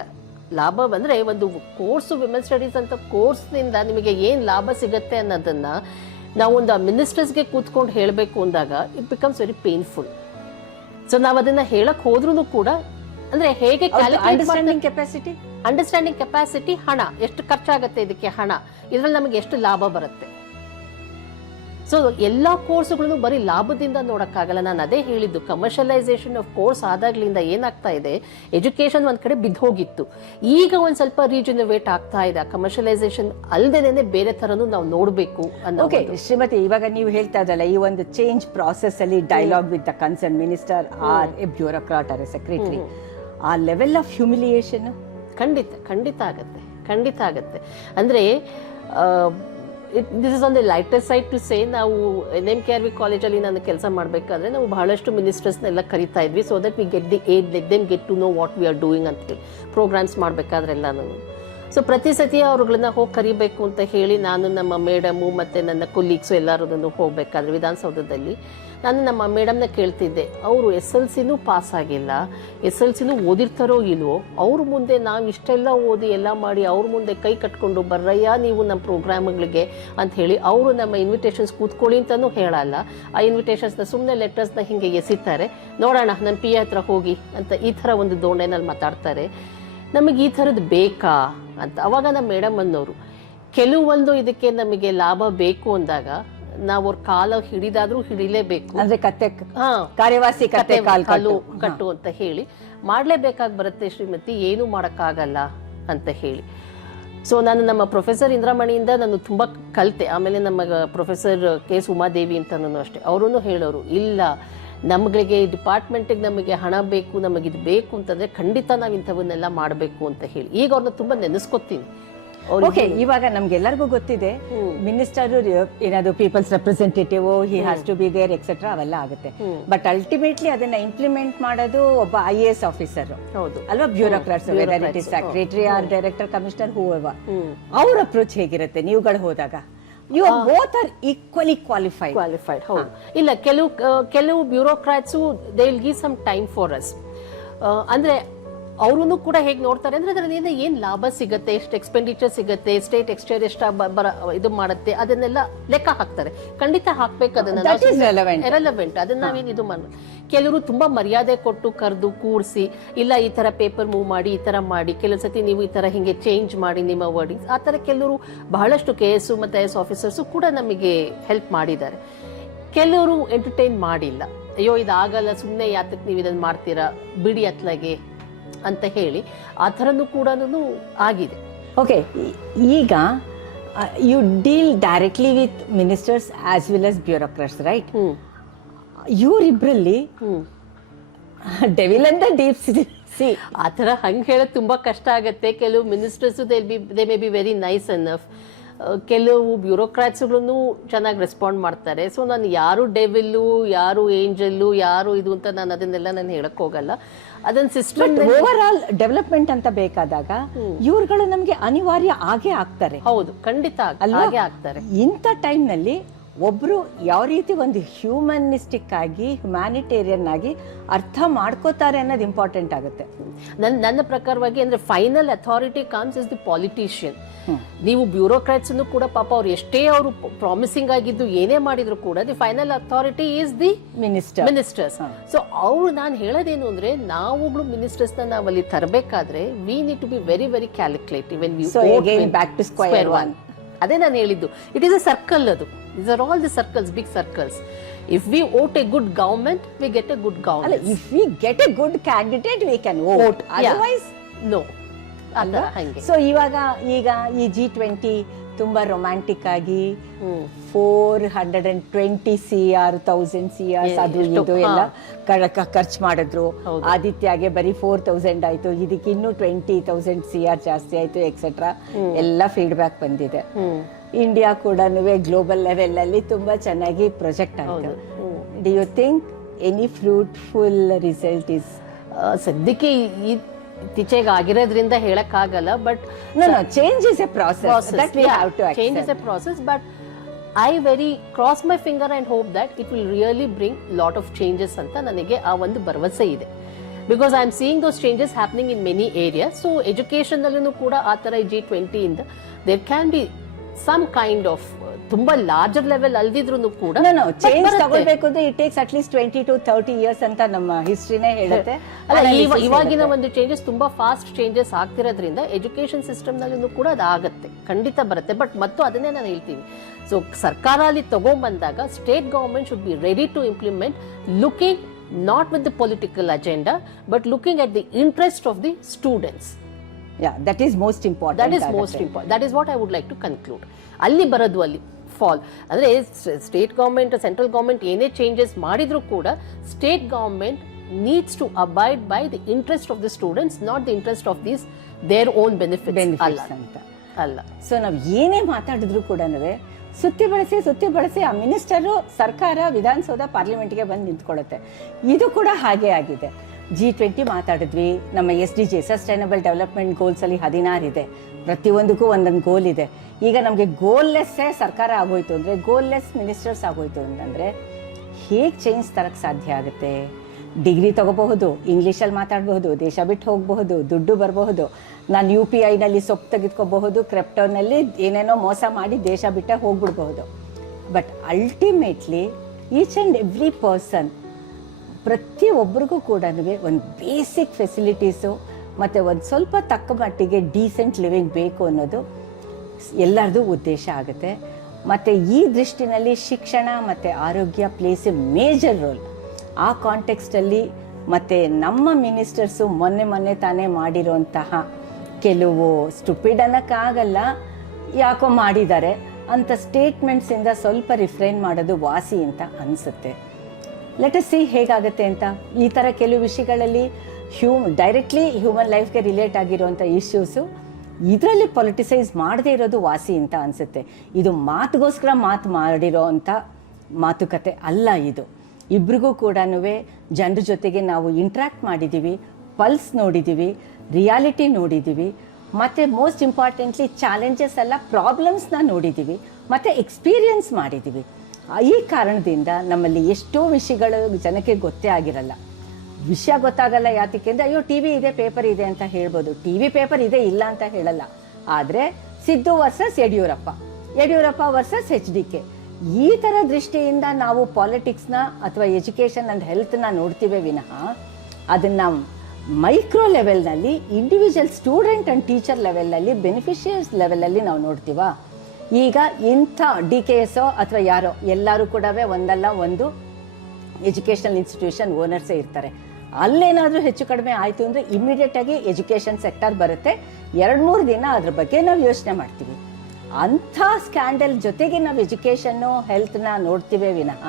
ಲಾಭ ಬಂದರೆ ಒಂದು ಕೋರ್ಸು, ವಿಮೆನ್ ಸ್ಟಡೀಸ್ ಅಂತ ಕೋರ್ಸ್ನಿಂದ ನಿಮಗೆ ಏನು ಲಾಭ ಸಿಗುತ್ತೆ ಅನ್ನೋದನ್ನು ನಾವು ಒಂದು ಮಿನಿಸ್ಟರ್ಸ್ಗೆ ಕೂತ್ಕೊಂಡು ಹೇಳಬೇಕು ಅಂದಾಗ it becomes very painful. So ನಾವು ಅದನ್ನ ಹೇಳಕ್ ಹೋದ್ರೂ ಕೂಡ ಅಂದ್ರೆ ಹೇಗೆ ಅಂಡರ್ಸ್ಟ್ಯಾಂಡಿಂಗ್ ಕೆಪಾಸಿಟಿ, ಹಣ ಎಷ್ಟು ಖರ್ಚಾಗುತ್ತೆ, ಇದಕ್ಕೆ ಹಣ, ಇದರಲ್ಲಿ ನಮಗೆ ಎಷ್ಟು ಲಾಭ ಬರುತ್ತೆ. ಸೊ ಎಲ್ಲ ಕೋರ್ಸ್ಗಳನ್ನು ಬರೀ ಲಾಭದಿಂದ ನೋಡಕ್ಕಾಗಲ್ಲ. ನಾನು ಅದೇ ಹೇಳಿದ್ದು, ಕಮರ್ಷಿಯಲೈಸೇಷನ್ ಆಫ್ ಕೋರ್ಸ್ ಆದಾಗ್ಲಿಂದ ಏನಾಗ್ತಾ ಇದೆ, ಎಜುಕೇಶನ್ ಒಂದ್ ಕಡೆ ಬಿದ್ದು ಹೋಗಿತ್ತು, ಈಗ ಒಂದ್ ಸ್ವಲ್ಪ ರೀಜನರೇಟ್ ಆಗ್ತಾ ಇದೆ. ಕಮರ್ಷಿಯಲೈಸೇಷನ್ ಅಲ್ದೇನೆ ಬೇರೆ ತರನು ನಾವು ನೋಡ್ಬೇಕು ಅನ್ನೋ. ಓಕೆ ಶ್ರೀಮತಿ, ಇವಾಗ ನೀವು ಹೇಳ್ತಾ ಇದ್ದಲ್ಲ ಈ ಒಂದು ಚೇಂಜ್ ಪ್ರಾಸೆಸ್ ಅಲ್ಲಿ dialogue with the concern minister or a bureaucrat or a secretary, ಆ ಲೆವೆಲ್ ಆಫ್ ಹ್ಯೂಮಿಲಿಯೇಷನ್ ಖಂಡಿತ ಆಗತ್ತೆ. ಅಂದ್ರೆ this is on the lighter side to say. ನಾವು NMKRV ಕಾಲೇಜಲ್ಲಿ ನಾನು ಕೆಲಸ ಮಾಡಬೇಕಾದ್ರೆ ನಾವು ಬಹಳಷ್ಟು ಮಿನಿಸ್ಟರ್ಸ್ನೆಲ್ಲ ಕರಿತಾ ಇದ್ವಿ, so that we get the aid, let them get to know what we are doing ಅಂತೇಳಿ ಪ್ರೋಗ್ರಾಮ್ಸ್ ಮಾಡಬೇಕಾದ್ರೆಲ್ಲ ನಾನು. ಸೊ ಪ್ರತಿ ಸತಿ ಅವ್ರುಗಳನ್ನ ಹೋಗಿ ಕರಿಬೇಕು ಅಂತ ಹೇಳಿ ನಾನು ನಮ್ಮ ಮೇಡಮು ಮತ್ತು ನನ್ನ ಕೊಲೀಗ್ಸು ಎಲ್ಲರೂ ಹೋಗಬೇಕಾದ್ರೆ ವಿಧಾನಸೌಧದಲ್ಲಿ ನಾನು ನಮ್ಮ ಮೇಡಮ್ನ ಕೇಳ್ತಿದ್ದೆ, ಅವರು SLCನೂ ಪಾಸ್ ಆಗಿಲ್ಲ, SLCನೂ ಓದಿರ್ತಾರೋ ಇಲ್ವೋ, ಅವ್ರ ಮುಂದೆ ನಾವು ಇಷ್ಟೆಲ್ಲ ಓದಿ ಎಲ್ಲ ಮಾಡಿ ಅವ್ರ ಮುಂದೆ ಕೈ ಕಟ್ಕೊಂಡು ಬರ್ರಯ್ಯ ನೀವು ನಮ್ಮ ಪ್ರೋಗ್ರಾಮ್ಗಳಿಗೆ ಅಂತ ಹೇಳಿ ಅವರು ನಮ್ಮ ಇನ್ವಿಟೇಷನ್ಸ್ ಕೂತ್ಕೊಳ್ಳಿ ಅಂತಲೂ ಹೇಳಲ್ಲ. ಆ ಇನ್ವಿಟೇಷನ್ಸ್ನ ಸುಮ್ಮನೆ ಲೆಟರ್ಸ್ನ ಹಿಂಗೆ ಎಸಿತಾರೆ, ನೋಡೋಣ ನನ್ನ PA ಹತ್ರ ಹೋಗಿ ಅಂತ ಈ ಥರ ಒಂದು ದೋಣೆನಲ್ಲಿ ಮಾತಾಡ್ತಾರೆ. ನಮಗೆ ಈ ಥರದ್ದು ಬೇಕಾ ಅಂತ. ಅವಾಗ ನಮ್ಮ ಮೇಡಮ್ ಅನ್ನೋರು ಕೆಲವೊಂದು ಇದಕ್ಕೆ ನಮಗೆ ಲಾಭ ಬೇಕು ಅಂದಾಗ ನಾವು ಅವ್ರ ಕಾಲ ಹಿಡಿದಾದ್ರೂ ಹಿಡಿಲೇಬೇಕು, ಅಂದ್ರೆ ಕತ್ತೆ ಕಾರ್ಯವಾಸಿ ಕತ್ತೆ ಕಾಲು ಕಟ್ಟು ಅಂತ ಹೇಳಿ ಮಾಡ್ಲೇಬೇಕಾಗಿ ಬರುತ್ತೆ ಶ್ರೀಮತಿ, ಏನು ಮಾಡೋಕ್ಕಾಗಲ್ಲ ಅಂತ ಹೇಳಿ. ಸೊ ನಾನು ನಮ್ಮ ಪ್ರೊಫೆಸರ್ ಇಂದ್ರಮಣಿಯಿಂದ ನಾನು ತುಂಬ ಕಲಿತೆ. ಆಮೇಲೆ ನಮ್ಮ ಪ್ರೊಫೆಸರ್ KS ಉಮಾದೇವಿ ಅಂತನೂ ಅಷ್ಟೇ, ಅವರೂ ಹೇಳೋರು, ಇಲ್ಲ ನಮಗೆ ಡಿಪಾರ್ಟ್ಮೆಂಟಿಗೆ ನಮಗೆ ಹಣ ಬೇಕು, ನಮಗಿದು ಬೇಕು ಅಂತಂದರೆ ಖಂಡಿತ ನಾವು ಇಂಥವನ್ನೆಲ್ಲ ಮಾಡಬೇಕು ಅಂತ ಹೇಳಿ. ಈಗ ಅವ್ರನ್ನ ತುಂಬ ನೆನೆಸ್ಕೊತೀನಿ. ಓಕೆ, ಇವಾಗ ನಮ್ಗೆಲ್ಲರಿಗೂ ಗೊತ್ತಿದೆ ಮಿನಿಸ್ಟರ್ ಏನಾದ್ರು peoples representative, he has to be there etcetera ಅವೆಲ್ಲ ಆಗುತ್ತೆ. ಬಟ್ ಅಲ್ಟಿಮೇಟ್ಲಿ ಅದನ್ನ ಇಂಪ್ಲಿಮೆಂಟ್ ಮಾಡೋದು ಒಬ್ಬ IAS ಆಫೀಸರ್ ಅಲ್ವಾ, bureaucrats, whether it is secretary or director, commissioner, whoever. ಅವ್ರ ಅಪ್ರೋಚ್ ಹೇಗಿರುತ್ತೆ ನೀವುಗಳು ಹೋದಾಗ? You both are equally qualified. ಹೌದು. ಇಲ್ಲ, ಕೆಲವು bureaucrats they will give some time for us. ಅಂದ್ರೆ ಅವರು ಕೂಡ ಹೇಗೆ ನೋಡ್ತಾರೆ ಅಂದ್ರೆ ಅದರಿಂದ ಏನು ಲಾಭ ಸಿಗುತ್ತೆ, ಎಷ್ಟು ಎಕ್ಸ್ಪೆಂಡಿಚರ್ ಸಿಗುತ್ತೆ, ಸ್ಟೇಟ್ ಎಕ್ಸ್ಚೇಂಜ್ ಎಷ್ಟು ಇದು ಮಾಡುತ್ತೆ, ಅದನ್ನೆಲ್ಲ ಲೆಕ್ಕ ಹಾಕ್ತಾರೆ. ಖಂಡಿತ ಹಾಕ್ಬೇಕು, ಅದನ್ನ ರೆಲೆವೆಂಟ್, ಅದನ್ನ ನಾವೇನು ಇದು ಮಾಡಿ. ಕೆಲವರು ತುಂಬಾ ಮರ್ಯಾದೆ ಕೊಟ್ಟು ಕರೆದು ಕೂರಿಸಿ, ಇಲ್ಲ ಈ ತರ ಪೇಪರ್ ಮೂವ್ ಮಾಡಿ, ಈ ತರ ಮಾಡಿ, ಕೆಲವು ಸತಿ ನೀವು ಈ ತರ ಹಿಂಗೆ ಚೇಂಜ್ ಮಾಡಿ ನಿಮ್ಮ ವರ್ಡಿಂಗ್ಸ್, ಆ ತರ ಕೆಲವರು ಬಹಳಷ್ಟು KS ಮತ್ತು IAS ಆಫೀಸರ್ಸು ಕೂಡ ನಮಗೆ ಹೆಲ್ಪ್ ಮಾಡಿದ್ದಾರೆ. ಕೆಲವರು ಎಂಟರ್ಟೈನ್ ಮಾಡಿಲ್ಲ, ಅಯ್ಯೋ ಇದಾಗಲ್ಲ, ಸುಮ್ಮನೆ ಯಾತಕ್ಕೆ ನೀವು ಇದನ್ನು ಮಾಡ್ತೀರಾ, ಬಿಡಿ ಅತ್ಲಾಗೆ ಅಂತ ಹೇಳಿ ಆ ಥರನೂ ಕೂಡ ಆಗಿದೆ. ಓಕೆ, ಈಗ you deal directly with ministers as well as bureaucrats, right? ಇವರಿಬ್ಬರಲ್ಲಿ devil and the deep sea ಆ ಥರ ಹಂಗೆ ಹೇಳೋದು ತುಂಬ ಕಷ್ಟ ಆಗುತ್ತೆ. ಕೆಲವು ministers they may be very nice enough, ಕೆಲವು ಬ್ಯೂರೋಕ್ರಾಟ್ಸ್ಗಳನ್ನು ಚೆನ್ನಾಗಿ ರೆಸ್ಪಾಂಡ್ ಮಾಡ್ತಾರೆ. ಸೊ ನಾನು ಯಾರು ಡೆವಿಲ್ಲು, ಯಾರು ಏಂಜಲ್ಲು, ಯಾರು ಇದು ಅಂತ ನಾನು ಅದನ್ನೆಲ್ಲ ನಾನು ಹೇಳಕ್ ಹೋಗಲ್ಲ. ಅದನ್ನ ಸಿಸ್ಟಮ್ ಓವರ್ ಆಲ್ ಡೆವಲಪ್ಮೆಂಟ್ ಅಂತ ಬೇಕಾದಾಗ ಇವ್ರುಗಳು ನಮ್ಗೆ ಅನಿವಾರ್ಯ ಆಗೇ ಆಗ್ತಾರೆ. ಹೌದು, ಖಂಡಿತ ಹಾಗೆ ಆಗ್ತಾರೆ. ಇಂಥ ಟೈಮ್ನಲ್ಲಿ ಒಬ್ರು ಯಾವ ರೀತಿ ಒಂದು ಹ್ಯೂಮನಿಸ್ಟಿಕ್ ಆಗಿ, ಹ್ಯುಮ್ಯಾನಿಟೇರಿಯನ್ ಆಗಿ ಅರ್ಥ ಮಾಡ್ಕೋತಾರೆ ಅನ್ನೋದು ಇಂಪಾರ್ಟೆಂಟ್ ಆಗುತ್ತೆ. ನನ್ನ ಪ್ರಕಾರವಾಗಿ ಅಂದ್ರೆ final authority comes is the politician. ನೀವು ಬ್ಯೂರೋಕ್ರಾಟ್ಸ್ ಕೂಡ ಪಾಪ ಅವ್ರು ಎಷ್ಟೇ ಅವರು ಪ್ರಾಮಿಸಿಂಗ್ ಆಗಿದ್ದು ಏನೇ ಮಾಡಿದ್ರು ಕೂಡ the final authority is the ministers. So ಅವ್ರು ನಾನು ಹೇಳೋದೇನು ಅಂದ್ರೆ, ನಾವುಗಳು ಮಿನಿಸ್ಟರ್ಸ್ ನಾವು ಅಲ್ಲಿ ತರಬೇಕಾದ್ರೆ we need to be very very calculative when we back to square one. ಅದೇ ನಾನು ಹೇಳಿದ್ದು, ಇಟ್ ಈಸ್ ಅ ಸರ್ಕಲ್. ಅದು these are all the circles, big circles. If we vote a good government, we get a good government. If we get a good candidate, we can vote. Otherwise, no. So ಈಗ ಈ G20 ತುಂಬಾ romantic ಆಗಿ 420 CR 1000 CR ಅದು ಇದು ಎಲ್ಲ ಖರ್ಚು ಮಾಡಿದ್ರು. ಆದಿತ್ಯಗೆ ಬರೀ 4000 ಆಯ್ತು, ಇದಕ್ಕೆ ಇನ್ನೂ 20,000 CR ಜಾಸ್ತಿ ಆಯ್ತು, ಎಕ್ಸೆಟ್ರಾ ಎಲ್ಲ ಫೀಡ್ಬ್ಯಾಕ್ ಬಂದಿದೆ. ಇಂಡಿಯಾ ಕೂಡ ಗ್ಲೋಬಲ್ ಲೆವೆಲ್ ಅಲ್ಲಿ ತುಂಬಾ ಚೆನ್ನಾಗಿ ಪ್ರೊಜೆಕ್ಟ್ ಆಗಿದೆ. Do you think any fruitful result is? ಸದ್ಯಕ್ಕೆ ಇತ್ತೀಚೆಗೆ ಆಗಿರೋದ್ರಿಂದ ಹೇಳಕ್ಕಾಗಲ್ಲ, but change is a process that we have to change is a process. But I cross my finger and hope that it will really bring lot of changes ಅಂತ ನನಗೆ ಆ ಒಂದು ಭರವಸೆ ಇದೆ. Because I am seeing those changes happening in many areas. So education ನಲ್ಲೂ ಕೂಡ ಆ ತರ G20 ಇಂದ there can be some kind of ತುಂಬಾ ಲಾರ್ಜರ್ ಲೆವೆಲ್ ಅಲ್ದಿದ್ರು ಕೂಡ ಚೇಂಜ್ ತಗೊಳ್ಬೇಕು ಅಂದ್ರೆ it takes at least 20 to 30 years ಅಂತ ನಮ್ಮ ಹಿಸ್ಟ್ರಿನೇ ಹೇಳುತ್ತೆ. ಇವಾಗಿನ ಒಂದು ಚೇಂಜಸ್ ತುಂಬಾ ಫಾಸ್ಟ್ ಚೇಂಜಸ್ ಆಗ್ತಿರೋದ್ರಿಂದ ಎಜುಕೇಶನ್ ಸಿಸ್ಟಮ್ ನಲ್ಲೂ ಕೂಡ ಅದಾಗತ್ತೆ, ಖಂಡಿತ ಬರುತ್ತೆ. ಬಟ್ ಮತ್ತು ಅದನ್ನೇ ನಾನು ಹೇಳ್ತೀನಿ, ಸೊ ಸರ್ಕಾರ ಅಲ್ಲಿ ತಗೊಂಡ್ಬಂದಾಗ state government should be ready to implement, looking not with the political agenda but looking at the interest of the students. Yeah, that is most important. That is most important. That is what I would like to conclude. ಅಲ್ಲಿ ಬರೋದು ಅಲ್ಲಿ fall ಅಂದ್ರೆ state government central government ಏನೇ changes ಮಾಡಿದ್ರು ಕೂಡ state government needs to abide by the interest of the students, not the interest of their own benefits ಅಂತ ಅಲ್ಲ. So ನಾವು ಏನೇ ಮಾತಾಡಿದ್ರು ಕೂಡ ಸುತ್ತಿ ಬಳಸಿ ಆ ಮಿನಿಸ್ಟರು, ಸರ್ಕಾರ, ವಿಧಾನಸೌಧ, ಪಾರ್ಲಿಮೆಂಟ್ಗೆ ಬಂದು ನಿಂತ್ಕೊಳ್ಳುತ್ತೆ. ಇದು ಕೂಡ ಹಾಗೆ ಆಗಿದೆ. G20 ಮಾತಾಡಿದ್ವಿ, ನಮ್ಮ SDG ಸಸ್ಟೈನಬಲ್ ಡೆವಲಪ್ಮೆಂಟ್ ಗೋಲ್ಸಲ್ಲಿ 16 ಇದೆ, ಪ್ರತಿಯೊಂದಕ್ಕೂ ಒಂದೊಂದು ಗೋಲ್ ಇದೆ. ಈಗ ನಮಗೆ ಗೋಲ್ಲೆಸ್ಸೇ ಸರ್ಕಾರ ಆಗೋಯ್ತು ಅಂದರೆ, ಗೋಲ್ಲೆಸ್ ಮಿನಿಸ್ಟರ್ಸ್ ಆಗೋಯ್ತು ಅಂತಂದರೆ ಹೇಗೆ ಚೇಂಜ್ ತರಕ್ಕೆ ಸಾಧ್ಯ ಆಗುತ್ತೆ? ಡಿಗ್ರಿ ತಗೋಬಹುದು, ಇಂಗ್ಲೀಷಲ್ಲಿ ಮಾತಾಡಬಹುದು, ದೇಶ ಬಿಟ್ಟು ಹೋಗಬಹುದು, ದುಡ್ಡು ಬರಬಹುದು, ನಾನು UPIನಲ್ಲಿ ಸೊಪ್ಪು ತೆಗೆದುಕೋಬಹುದು, ಕ್ರಿಪ್ಟೋನಲ್ಲಿ ಏನೇನೋ ಮೋಸ ಮಾಡಿ ದೇಶ ಬಿಟ್ಟೆ ಹೋಗ್ಬಿಡ್ಬಹುದು. But ultimately each and every person, ಪ್ರತಿಯೊಬ್ಬರಿಗೂ ಕೂಡ ಒಂದು ಬೇಸಿಕ್ ಫೆಸಿಲಿಟೀಸು ಮತ್ತು ಒಂದು ಸ್ವಲ್ಪ ತಕ್ಕ ಮಟ್ಟಿಗೆ ಡೀಸೆಂಟ್ ಲಿವಿಂಗ್ ಬೇಕು ಅನ್ನೋದು ಎಲ್ಲರದು ಉದ್ದೇಶ ಆಗುತ್ತೆ. ಮತ್ತು ಈ ದೃಷ್ಟಿನಲ್ಲಿ ಶಿಕ್ಷಣ ಮತ್ತು ಆರೋಗ್ಯ ಪ್ಲೇಸ್ ಎ ಮೇಜರ್ ರೋಲ್. ಆ ಕಾಂಟೆಕ್ಸ್ಟಲ್ಲಿ ಮತ್ತು ನಮ್ಮ ಮಿನಿಸ್ಟರ್ಸು ಮೊನ್ನೆ ತಾನೇ ಮಾಡಿರೋಂತಹ ಕೆಲವು ಸ್ಟುಪಿಡ್ ಅನ್ನೋಕ್ಕಾಗಲ್ಲ, ಯಾಕೋ ಮಾಡಿದ್ದಾರೆ ಅಂಥ ಸ್ಟೇಟ್ಮೆಂಟ್ಸಿಂದ ಸ್ವಲ್ಪ ರಿಫ್ರೈನ್ ಮಾಡೋದು ವಾಸಿ ಅಂತ ಅನಿಸುತ್ತೆ. ಲೆಟ್ ಅಸ್ ಸಿ ಹೇಗಾಗುತ್ತೆ ಅಂತ. ಈ ಥರ ಕೆಲವು ವಿಷಯಗಳಲ್ಲಿ ಡೈರೆಕ್ಟ್ಲಿ ಹ್ಯೂಮನ್ ಲೈಫ್ಗೆ ರಿಲೇಟ್ ಆಗಿರೋಂಥ ಇಶ್ಯೂಸು ಇದರಲ್ಲಿ ಪೊಲಿಟಿಸೈಸ್ ಮಾಡದೇ ಇರೋದು ವಾಸಿ ಅಂತ ಅನಿಸುತ್ತೆ. ಇದು ಮಾತುಗೋಸ್ಕರ ಮಾಡಿರೋ ಅಂಥ ಮಾತುಕತೆ ಅಲ್ಲ ಇದು. ಇಬ್ರಿಗೂ ಕೂಡ ಜನರ ಜೊತೆಗೆ ನಾವು ಇಂಟ್ರ್ಯಾಕ್ಟ್ ಮಾಡಿದ್ದೀವಿ, ಪಲ್ಸ್ ನೋಡಿದ್ದೀವಿ, ರಿಯಾಲಿಟಿ ನೋಡಿದ್ದೀವಿ, ಮತ್ತು ಮೋಸ್ಟ್ ಇಂಪಾರ್ಟೆಂಟ್ಲಿ ಚಾಲೆಂಜಸ್ ಎಲ್ಲ ಪ್ರಾಬ್ಲಮ್ಸ್ನ ನೋಡಿದ್ದೀವಿ ಮತ್ತು ಎಕ್ಸ್ಪೀರಿಯನ್ಸ್ ಮಾಡಿದ್ದೀವಿ. ಈ ಕಾರಣದಿಂದ ನಮ್ಮಲ್ಲಿ ಎಷ್ಟೋ ವಿಷಯಗಳು ಜನಕ್ಕೆ ಗೊತ್ತೇ ಆಗಿರಲ್ಲ. ವಿಷಯ ಗೊತ್ತಾಗಲ್ಲ ಯಾತಕ್ಕೆ ಅಂದರೆ, ಅಯ್ಯೋ TV ಇದೆ, ಪೇಪರ್ ಇದೆ ಅಂತ ಹೇಳ್ಬೋದು. TV ಪೇಪರ್ ಇದೆ, ಇಲ್ಲ ಅಂತ ಹೇಳಲ್ಲ. ಆದರೆ Siddu versus Yediyurappa versus HDK, ಈ ಥರ ದೃಷ್ಟಿಯಿಂದ ನಾವು ಪಾಲಿಟಿಕ್ಸ್ನ ಅಥವಾ ಎಜುಕೇಷನ್ ಆ್ಯಂಡ್ ಹೆಲ್ತ್ನ ನೋಡ್ತೀವಿ ವಿನಃ ಅದನ್ನು ಮೈಕ್ರೋ ಲೆವೆಲ್ನಲ್ಲಿ, ಇಂಡಿವಿಜುವಲ್ ಸ್ಟೂಡೆಂಟ್ ಆ್ಯಂಡ್ ಟೀಚರ್ ಲೆವೆಲ್ನಲ್ಲಿ, ಬೆನಿಫಿಷಿಯರ್ಸ್ ಲೆವೆಲಲ್ಲಿ ನಾವು ನೋಡ್ತೀವ. ಈಗ ಇಂಥ DKSO ಅಥವಾ ಯಾರೋ ಎಲ್ಲರೂ ಕೂಡ ಒಂದಲ್ಲ ಒಂದು ಎಜುಕೇಷನಲ್ ಇನ್ಸ್ಟಿಟ್ಯೂಷನ್ ಓನರ್ಸೇ ಇರ್ತಾರೆ. ಅಲ್ಲೇನಾದರೂ ಹೆಚ್ಚು ಕಡಿಮೆ ಆಯಿತು ಅಂದರೆ ಇಮಿಡಿಯೇಟಾಗಿ ಎಜುಕೇಷನ್ ಸೆಕ್ಟರ್ ಬರುತ್ತೆ. 2-3 ದಿನ ಅದ್ರ ಬಗ್ಗೆ ನಾವು ಯೋಚನೆ ಮಾಡ್ತೀವಿ. ಅಂಥ ಸ್ಕ್ಯಾಂಡಲ್ ಜೊತೆಗೆ ನಾವು ಎಜುಕೇಷನ್ನು ಹೆಲ್ತ್ನ ನೋಡ್ತೀವಿ ವಿನಃ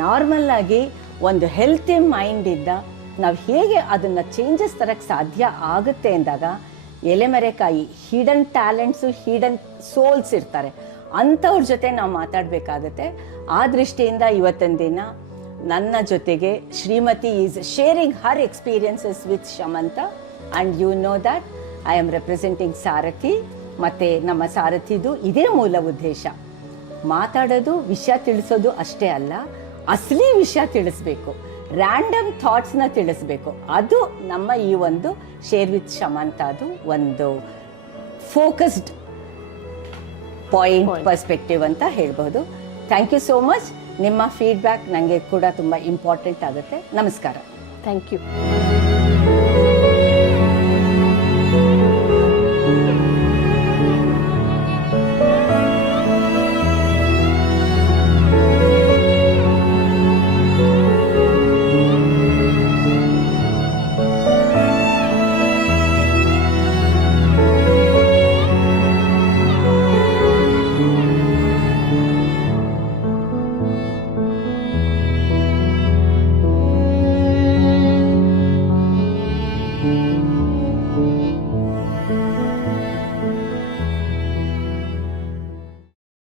ನಾರ್ಮಲ್ಲಾಗಿ ಒಂದು ಹೆಲ್ತಿ ಮೈಂಡಿಂದ ನಾವು ಹೇಗೆ ಅದನ್ನು ಚೇಂಜಸ್ ತರಕ್ಕೆ ಸಾಧ್ಯ ಆಗುತ್ತೆ ಅಂದಾಗ, ಎಲೆಮರೆಕಾಯಿ ಹಿಡನ್ ಟ್ಯಾಲೆಂಟ್ಸು, ಹಿಡನ್ ಸೋಲ್ಸ್ ಇರ್ತಾರೆ, ಅಂಥವ್ರ ಜೊತೆ ನಾವು ಮಾತಾಡಬೇಕಾಗತ್ತೆ. ಆ ದೃಷ್ಟಿಯಿಂದ ಇವತ್ತಿನ ದಿನ ನನ್ನ ಜೊತೆಗೆ Shrimati is sharing her experiences with Shamantha, and you know that I am representing Sarathi. ಮತ್ತು ನಮ್ಮ ಸಾರಥಿದು ಇದೇ ಮೂಲ ಉದ್ದೇಶ, ಮಾತಾಡೋದು, ವಿಷಯ ತಿಳಿಸೋದು ಅಷ್ಟೇ ಅಲ್ಲ, ಅಸಲಿ ವಿಷಯ ತಿಳಿಸ್ಬೇಕು, ರ್ಯಾಂಡಮ್ ಥಾಟ್ಸ್ನ ತಿಳಿಸ್ಬೇಕು. ಅದು ನಮ್ಮ ಈ ಒಂದು ಶೇರ್ ವಿತ್ ಶಮಂತದು ಒಂದು ಫೋಕಸ್ಡ್ ಪಾಯಿಂಟ್ ಪರ್ಸ್ಪೆಕ್ಟಿವ್ ಅಂತ ಹೇಳ್ಬೋದು. Thank you so much. ನಿಮ್ಮ ಫೀಡ್ಬ್ಯಾಕ್ ನನಗೆ ಕೂಡ ತುಂಬ ಇಂಪಾರ್ಟೆಂಟ್ ಆಗುತ್ತೆ. ನಮಸ್ಕಾರ. Thank you.